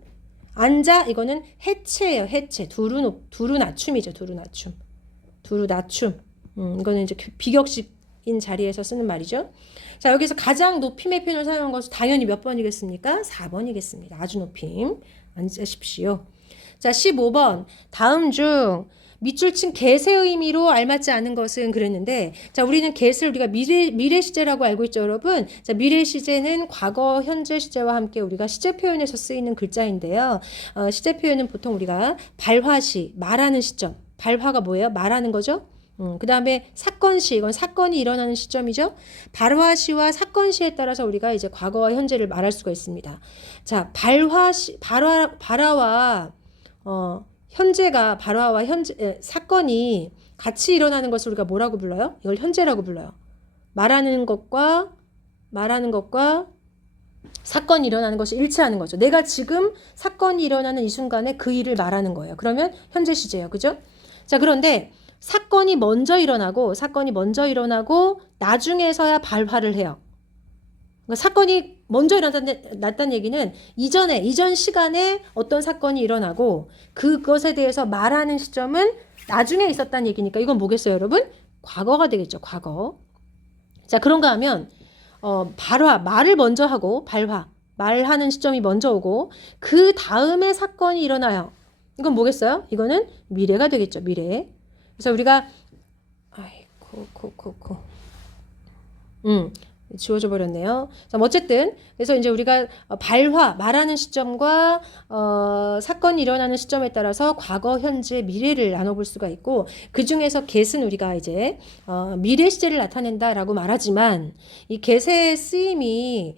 앉아 이거는 해체예요. 해체. 두루 낮춤이죠. 두루 낮춤. 두루 낮춤. 이거는 이제 비격식인 자리에서 쓰는 말이죠. 자, 여기서 가장 높임의 표현을 사용한 것은 당연히 몇 번이겠습니까? 4번이겠습니다. 아주 높임. 앉으십시오. 자, 15번. 다음 중 밑줄 친 get의 의미로 알맞지 않은 것은 그랬는데 자, 우리는 get을 우리가 미래 시제라고 알고 있죠, 여러분. 자, 미래 시제는 과거, 현재 시제와 함께 우리가 시제 표현에서 쓰이는 글자인데요. 시제 표현은 보통 우리가 발화시, 말하는 시점. 발화가 뭐예요? 말하는 거죠. 그 다음에 사건시, 이건 사건이 일어나는 시점이죠. 발화시와 사건시에 따라서 우리가 이제 과거와 현재를 말할 수가 있습니다. 자, 발화와 현재가 발화와 사건이 같이 일어나는 것을 우리가 뭐라고 불러요? 이걸 현재라고 불러요. 말하는 것과 사건이 일어나는 것이 일치하는 거죠. 내가 지금 사건이 일어나는 이 순간에 그 일을 말하는 거예요. 그러면 현재 시제예요. 그죠? 자, 그런데 사건이 먼저 일어나고 나중에서야 발화를 해요. 그러니까 사건이 먼저 일어났다는 얘기는 이전 시간에 어떤 사건이 일어나고 그것에 대해서 말하는 시점은 나중에 있었다는 얘기니까 이건 뭐겠어요, 여러분? 과거가 되겠죠, 과거. 자, 그런가 하면 말을 먼저 하고 말하는 시점이 먼저 오고 그 다음에 사건이 일어나요. 이건 뭐겠어요? 이거는 미래가 되겠죠, 미래. 그래서 우리가 지워져 버렸네요. 어쨌든 그래서 이제 우리가 말하는 시점과 사건이 일어나는 시점에 따라서 과거, 현재, 미래를 나눠볼 수가 있고 그 중에서 get은 우리가 이제 미래 시제를 나타낸다라고 말하지만 이 get의 쓰임이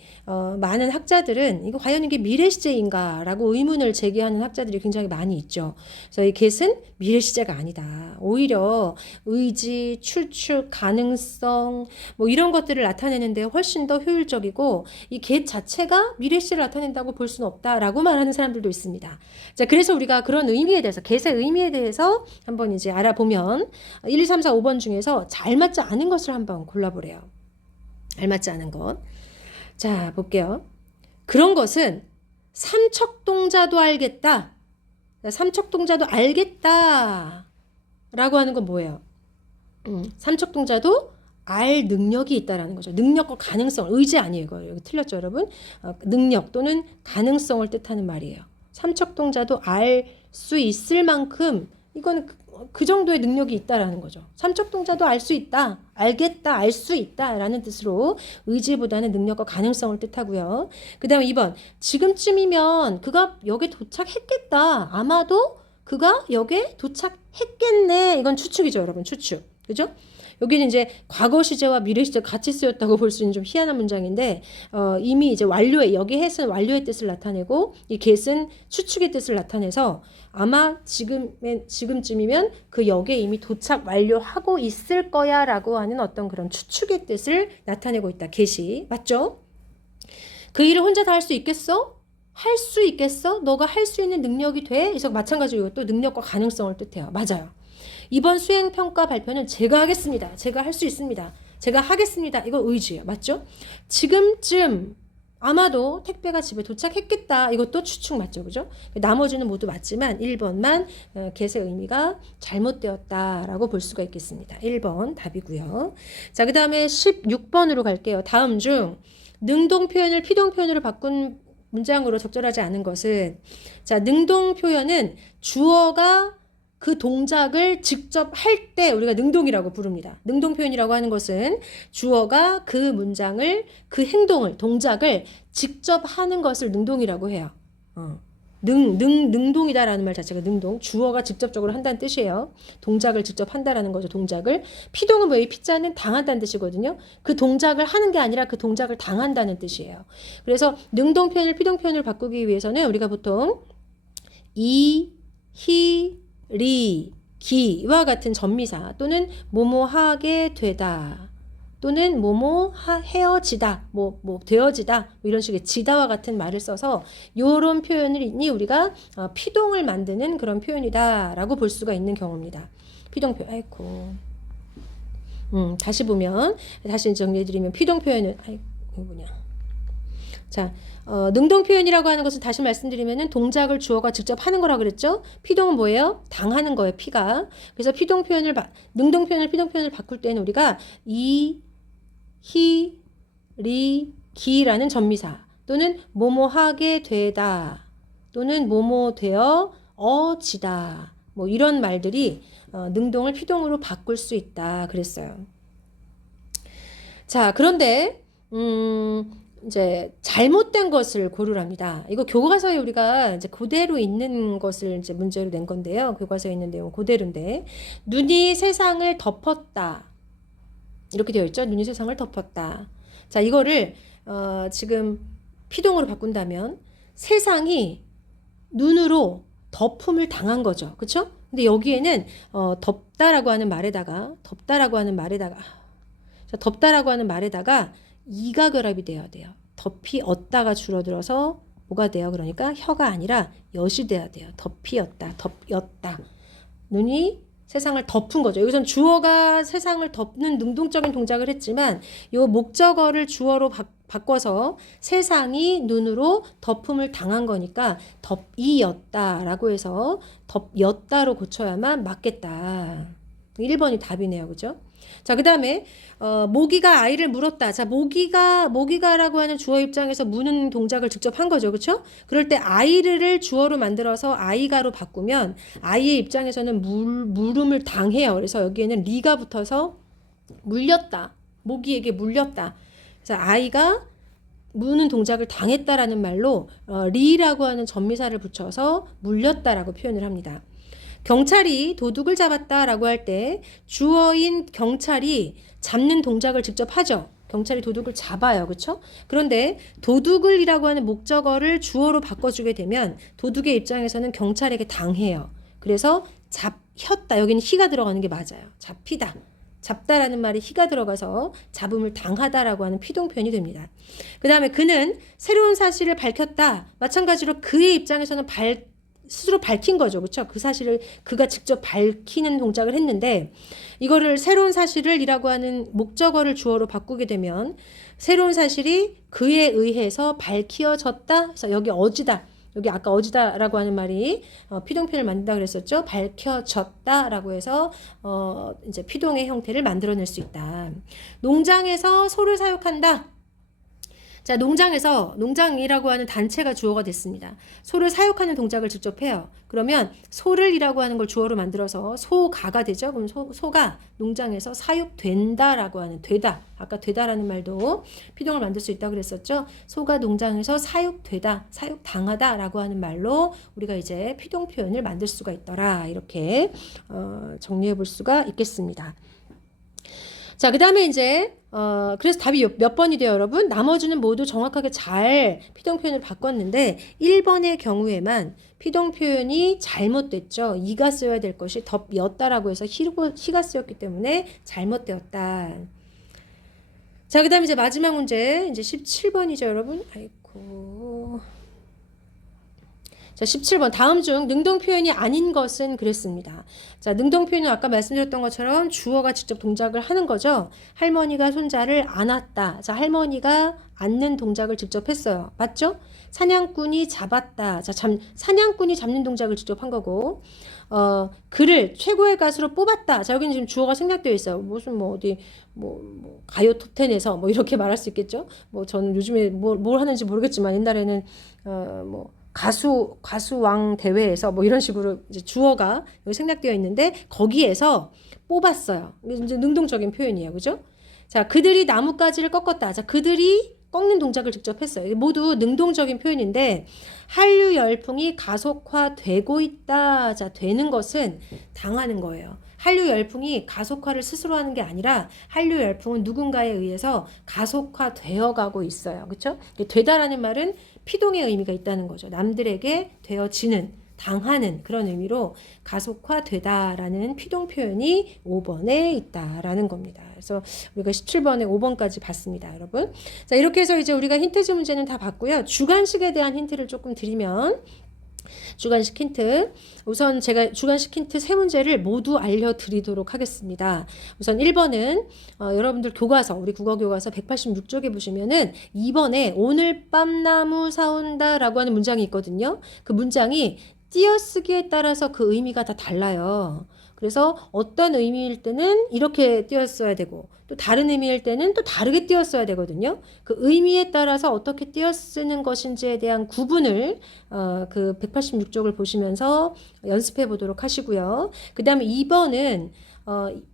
많은 학자들은 이거 과연 이게 미래 시제인가라고 의문을 제기하는 학자들이 굉장히 많이 있죠. 그래서 이 get은 미래 시제가 아니다. 오히려 의지, 추측, 가능성 뭐 이런 것들을 나타내는데 훨씬 더 효율적이고 이 get 자체가 미래 시제를 나타낸다고 볼 수는 없다라고 말하는 사람들도 있습니다. 자, 그래서 우리가 그런 의미에 대해서 get의 의미에 대해서 한번 이제 알아보면 1, 2, 3, 4, 5번 중에서 잘 맞지 않은 것을 한번 골라보래요. 잘 맞지 않은 것. 자, 볼게요. 그런 것은 삼척동자도 알겠다. 삼척동자도 알겠다 라고 하는 건 뭐예요? 삼척동자도 알 능력이 있다라는 거죠. 능력과 가능성, 의지 아니에요. 이거 여기 틀렸죠, 여러분? 능력 또는 가능성을 뜻하는 말이에요. 삼척동자도 알 수 있을 만큼 이건 그 정도의 능력이 있다라는 거죠. 삼척동자도 알 수 있다, 알겠다, 알 수 있다라는 뜻으로 의지보다는 능력과 가능성을 뜻하고요. 그 다음에 2번, 지금쯤이면 그가 역에 도착했겠다. 아마도 그가 역에 도착했겠네. 이건 추측이죠, 여러분. 추측. 그죠? 여기는 이제 과거 시제와 미래 시제 같이 쓰였다고 볼 수 있는 좀 희한한 문장인데 이미 이제 여기 햇은 완료의 뜻을 나타내고 이 get은 추측의 뜻을 나타내서 아마 지금쯤이면 그 역에 이미 도착 완료하고 있을 거야 라고 하는 어떤 그런 추측의 뜻을 나타내고 있다. get이. 맞죠? 그 일을 혼자 다 할 수 있겠어? 할 수 있겠어? 너가 할 수 있는 능력이 돼? 그래서 마찬가지로 이것도 능력과 가능성을 뜻해요. 맞아요. 이번 수행평가 발표는 제가 하겠습니다. 제가 할 수 있습니다. 제가 하겠습니다. 이거 의지예요. 맞죠? 지금쯤 아마도 택배가 집에 도착했겠다. 이것도 추측 맞죠, 그죠? 나머지는 모두 맞지만 1번만 get의 의미가 잘못되었다라고 볼 수가 있겠습니다. 1번 답이고요. 자, 그 다음에 16번으로 갈게요. 다음 중 능동 표현을 피동 표현으로 바꾼 문장으로 적절하지 않은 것은, 자, 능동 표현은 주어가 그 동작을 직접 할 때 우리가 능동이라고 부릅니다. 능동 표현이라고 하는 것은 주어가 그 문장을, 그 행동을, 동작을 직접 하는 것을 능동이라고 해요. 능동이다라는 말 자체가 능동, 주어가 직접적으로 한다는 뜻이에요. 동작을 직접 한다라는 거죠, 동작을. 피동은 뭐예요? 피자는 당한다는 뜻이거든요. 그 동작을 하는 게 아니라 그 동작을 당한다는 뜻이에요. 그래서 능동 표현을 피동 표현을 바꾸기 위해서는 우리가 보통 이, 히, 리, 기와 같은 전미사 또는 뭐뭐 하게 되다 또는 뭐뭐 헤어지다 뭐 되어지다 이런 식의 지다와 같은 말을 써서 요런 표현이 우리가 피동을 만드는 그런 표현이다라고 볼 수가 있는 경우입니다. 피동 표현. 아이고. 다시 보면 다시 정리해드리면 피동 표현은 이거 뭐냐. 자, 능동 표현이라고 하는 것은 다시 말씀드리면은 동작을 주어가 직접 하는 거라고 그랬죠? 피동은 뭐예요? 당하는 거예요, 피가. 그래서 피동 표현을, 능동 표현을 피동 표현을 바꿀 때는 우리가 이, 히, 리, 기라는 전미사 또는 뭐뭐 하게 되다 또는 뭐뭐 되어 어지다 뭐 이런 말들이 능동을 피동으로 바꿀 수 있다 그랬어요. 자, 그런데 이제 잘못된 것을 고르랍니다. 이거 교과서에 우리가 이제 그대로 있는 것을 이제 문제로 낸 건데요. 교과서에 있는 내용 그대로인데, 눈이 세상을 덮었다. 이렇게 되어 있죠. 눈이 세상을 덮었다. 자, 이거를 지금 피동으로 바꾼다면 세상이 눈으로 덮음을 당한 거죠. 그렇죠? 근데 여기에는 덮다라고 하는 말에다가 이가 결합이 되어야 돼요. 덮이 었다가 줄어들어서 뭐가 돼요? 그러니까 혀가 아니라 엿이 돼야 돼요. 덮이었다, 덮였다. 눈이 세상을 덮은 거죠. 여기선 주어가 세상을 덮는 능동적인 동작을 했지만 이 목적어를 주어로 바꿔서 세상이 눈으로 덮음을 당한 거니까 덮이었다라고 해서 덮였다로 고쳐야만 맞겠다. 1번이 답이네요. 그죠? 자, 그 다음에 모기가 아이를 물었다. 자, 모기가라고 하는 주어 입장에서 무는 동작을 직접 한 거죠. 그렇죠? 그럴 때 아이를 주어로 만들어서 아이가로 바꾸면 아이의 입장에서는 물음을 당해요. 그래서 여기에는 리가 붙어서 물렸다. 모기에게 물렸다. 그래서 아이가 무는 동작을 당했다라는 말로 리라고 하는 전미사를 붙여서 물렸다라고 표현을 합니다. 경찰이 도둑을 잡았다라고 할 때 주어인 경찰이 잡는 동작을 직접 하죠. 경찰이 도둑을 잡아요. 그렇죠? 그런데 도둑을이라고 하는 목적어를 주어로 바꿔주게 되면 도둑의 입장에서는 경찰에게 당해요. 그래서 잡혔다. 여기는 히가 들어가는 게 맞아요. 잡히다. 잡다라는 말이 히가 들어가서 잡음을 당하다라고 하는 피동 표현이 됩니다. 그 다음에 그는 새로운 사실을 밝혔다. 마찬가지로 그의 입장에서는 스스로 밝힌 거죠. 그렇죠? 그 사실을 그가 직접 밝히는 동작을 했는데 이거를 새로운 사실을 이라고 하는 목적어를 주어로 바꾸게 되면 새로운 사실이 그에 의해서 밝혀졌다. 그래서 여기 어지다. 여기 아까 어지다라고 하는 말이 피동표현을 만든다 그랬었죠. 밝혀졌다라고 해서 이제 피동의 형태를 만들어낼 수 있다. 농장에서 소를 사육한다. 자, 농장이라고 하는 단체가 주어가 됐습니다. 소를 사육하는 동작을 직접 해요. 그러면 소를이라고 하는 걸 주어로 만들어서 소가가 되죠. 그럼 소가 농장에서 사육된다라고 하는 되다. 아까 되다라는 말도 피동을 만들 수 있다고 그랬었죠. 소가 농장에서 사육되다, 사육당하다라고 하는 말로 우리가 이제 피동 표현을 만들 수가 있더라. 이렇게 정리해 볼 수가 있겠습니다. 자, 그 다음에 이제 그래서 답이 몇 번이 돼요, 여러분? 나머지는 모두 정확하게 잘 피동 표현을 바꿨는데 1번의 경우에만 피동 표현이 잘못됐죠. 이가 쓰여야 될 것이 덮였다라고 해서 히가 쓰였기 때문에 잘못되었다. 자, 그 다음에 이제 마지막 문제 이제 17번이죠, 여러분. 아이고. 자, 17번. 다음 중 능동 표현이 아닌 것은 그랬습니다. 자, 능동 표현은 아까 말씀드렸던 것처럼 주어가 직접 동작을 하는 거죠. 할머니가 손자를 안았다. 자, 할머니가 안는 동작을 직접 했어요. 맞죠? 사냥꾼이 잡았다. 자, 사냥꾼이 잡는 동작을 직접 한 거고, 그를 최고의 가수로 뽑았다. 자, 여기는 지금 주어가 생략되어 있어요. 무슨 뭐 어디 뭐 가요 톱10에서 뭐 이렇게 말할 수 있겠죠. 뭐 저는 요즘에 뭘 하는지 모르겠지만 옛날에는 뭐 가수왕 대회에서 뭐 이런 식으로 이제 주어가 여기 생략되어 있는데 거기에서 뽑았어요. 이제 능동적인 표현이에요. 그죠? 자, 그들이 나뭇가지를 꺾었다. 자, 그들이 꺾는 동작을 직접 했어요. 모두 능동적인 표현인데 한류 열풍이 가속화되고 있다. 자, 되는 것은 당하는 거예요. 한류 열풍이 가속화를 스스로 하는 게 아니라 한류 열풍은 누군가에 의해서 가속화되어 가고 있어요. 그렇죠? 되다라는 말은 피동의 의미가 있다는 거죠. 남들에게 되어지는, 당하는 그런 의미로 가속화되다라는 피동 표현이 5번에 있다라는 겁니다. 그래서 우리가 17번에 5번까지 봤습니다, 여러분. 자, 이렇게 해서 이제 우리가 힌트지 문제는 다 봤고요. 주관식에 대한 힌트를 조금 드리면 주관식 힌트. 우선 제가 주관식 힌트 세 문제를 모두 알려드리도록 하겠습니다. 우선 1번은 여러분들 교과서, 우리 국어교과서 186쪽에 보시면은 2번에 오늘 밤 나무 사온다 라고 하는 문장이 있거든요. 그 문장이 띄어쓰기에 따라서 그 의미가 다 달라요. 그래서 어떤 의미일 때는 이렇게 띄었어야 되고 또 다른 의미일 때는 또 다르게 띄었어야 되거든요. 그 의미에 따라서 어떻게 띄어쓰는 것인지에 대한 구분을 그 186쪽을 보시면서 연습해 보도록 하시고요. 그 다음에 2번은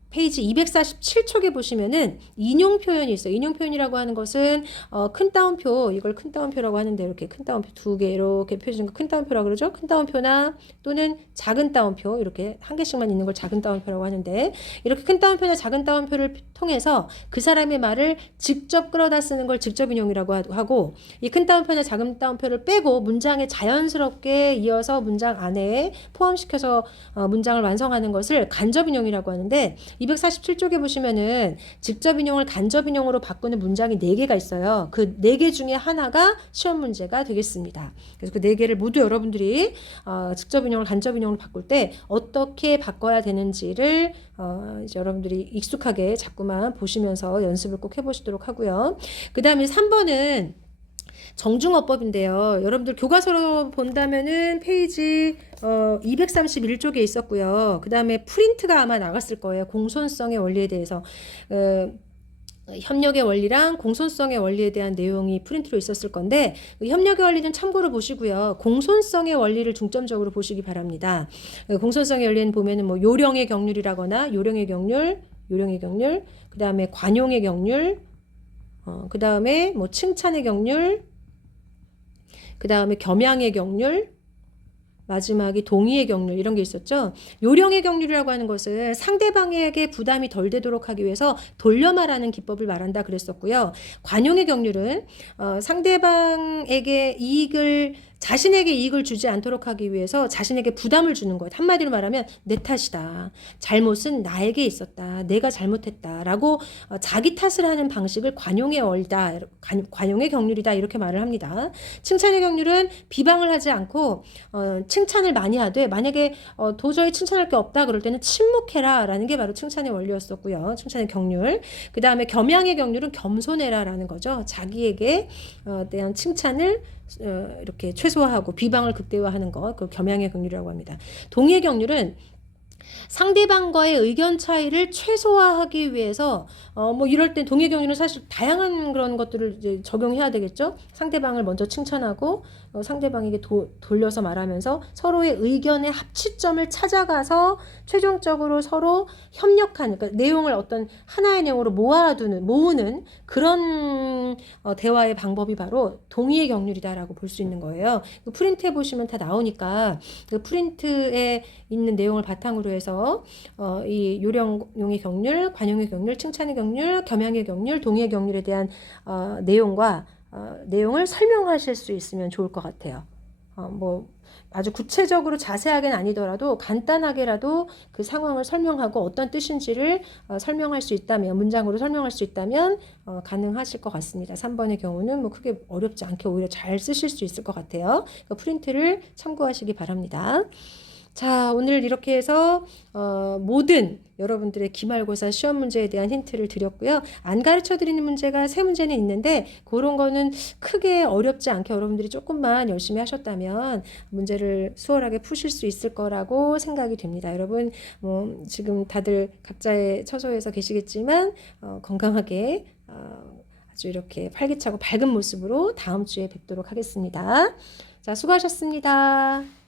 페이지 247쪽에 보시면은 인용 표현이 있어요. 인용 표현이라고 하는 것은 큰 따옴표, 이걸 큰 따옴표라고 하는데 이렇게 큰 따옴표 두 개 이렇게 펴진 거 큰 따옴표라고 그러죠. 큰 따옴표나 또는 작은 따옴표 이렇게 한 개씩만 있는 걸 작은 따옴표라고 하는데 이렇게 큰 따옴표나 작은 따옴표를 통해서 그 사람의 말을 직접 끌어다 쓰는 걸 직접 인용이라고 하고 이 큰 따옴표나 작은 따옴표를 빼고 문장에 자연스럽게 이어서 문장 안에 포함시켜서 문장을 완성하는 것을 간접 인용이라고 하는데 247쪽에 보시면은 직접 인용을 간접 인용으로 바꾸는 문장이 4개가 있어요. 그 4개 중에 하나가 시험 문제가 되겠습니다. 그래서 그 4개를 모두 여러분들이 직접 인용을 간접 인용으로 바꿀 때 어떻게 바꿔야 되는지를 이제 여러분들이 익숙하게 자꾸만 보시면서 연습을 꼭 해보시도록 하고요. 그 다음에 3번은 정중어법인데요. 여러분들 교과서로 본다면은 페이지 231쪽에 있었고요. 그 다음에 프린트가 아마 나갔을 거예요. 공손성의 원리에 대해서. 협력의 원리랑 공손성의 원리에 대한 내용이 프린트로 있었을 건데 협력의 원리는 참고로 보시고요. 공손성의 원리를 중점적으로 보시기 바랍니다. 공손성의 원리는 보면은 뭐 요령의 경률이라거나 요령의 경률, 그 다음에 관용의 경률, 그 다음에 뭐 칭찬의 경률, 그 다음에 겸양의 경률, 마지막이 동의의 경률 이런 게 있었죠. 요령의 경률이라고 하는 것은 상대방에게 부담이 덜 되도록 하기 위해서 돌려 말하는 기법을 말한다 그랬었고요. 관용의 경률은 상대방에게 자신에게 이익을 주지 않도록 하기 위해서 자신에게 부담을 주는 거예요. 한마디로 말하면 내 탓이다. 잘못은 나에게 있었다. 내가 잘못했다. 라고 자기 탓을 하는 방식을 관용의 원리다. 관용의 경률이다. 이렇게 말을 합니다. 칭찬의 경률은 비방을 하지 않고 칭찬을 많이 하되 만약에 도저히 칭찬할 게 없다 그럴 때는 침묵해라 라는 게 바로 칭찬의 원리였었고요. 칭찬의 경률. 그 다음에 겸양의 경률은 겸손해라 라는 거죠. 자기에게 대한 칭찬을 이렇게 최소화하고 비방을 극대화하는 것, 그 겸양의 경률이라고 합니다. 동의의 경률은 상대방과의 의견 차이를 최소화하기 위해서 뭐 이럴 땐 동의 경률은 사실 다양한 그런 것들을 이제 적용해야 되겠죠. 상대방을 먼저 칭찬하고 상대방에게 돌려서 말하면서 서로의 의견의 합치점을 찾아가서 최종적으로 서로 협력하는, 그러니까 내용을 어떤 하나의 내용으로 모으는 그런 대화의 방법이 바로 동의의 경률이다라고 볼 수 있는 거예요. 프린트해 보시면 다 나오니까 그 프린트에 있는 내용을 바탕으로 해서 이 요령용의 경률, 관용의 경률, 칭찬의 경률, 겸양의 경률, 동의의 경률에 대한 내용을 설명하실 수 있으면 좋을 것 같아요. 뭐 아주 구체적으로 자세하게는 아니더라도 간단하게라도 그 상황을 설명하고 어떤 뜻인지를 설명할 수 있다면, 문장으로 설명할 수 있다면 가능하실 것 같습니다. 3번의 경우는 뭐 크게 어렵지 않게 오히려 잘 쓰실 수 있을 것 같아요. 그 프린트를 참고하시기 바랍니다. 자, 오늘 이렇게 해서 모든 여러분들의 기말고사 시험 문제에 대한 힌트를 드렸고요. 안 가르쳐 드리는 문제가 세 문제는 있는데 그런 거는 크게 어렵지 않게 여러분들이 조금만 열심히 하셨다면 문제를 수월하게 푸실 수 있을 거라고 생각이 됩니다. 여러분 지금 다들 각자의 처소에서 계시겠지만 건강하게 아주 이렇게 활기차고 밝은 모습으로 다음 주에 뵙도록 하겠습니다. 자, 수고하셨습니다.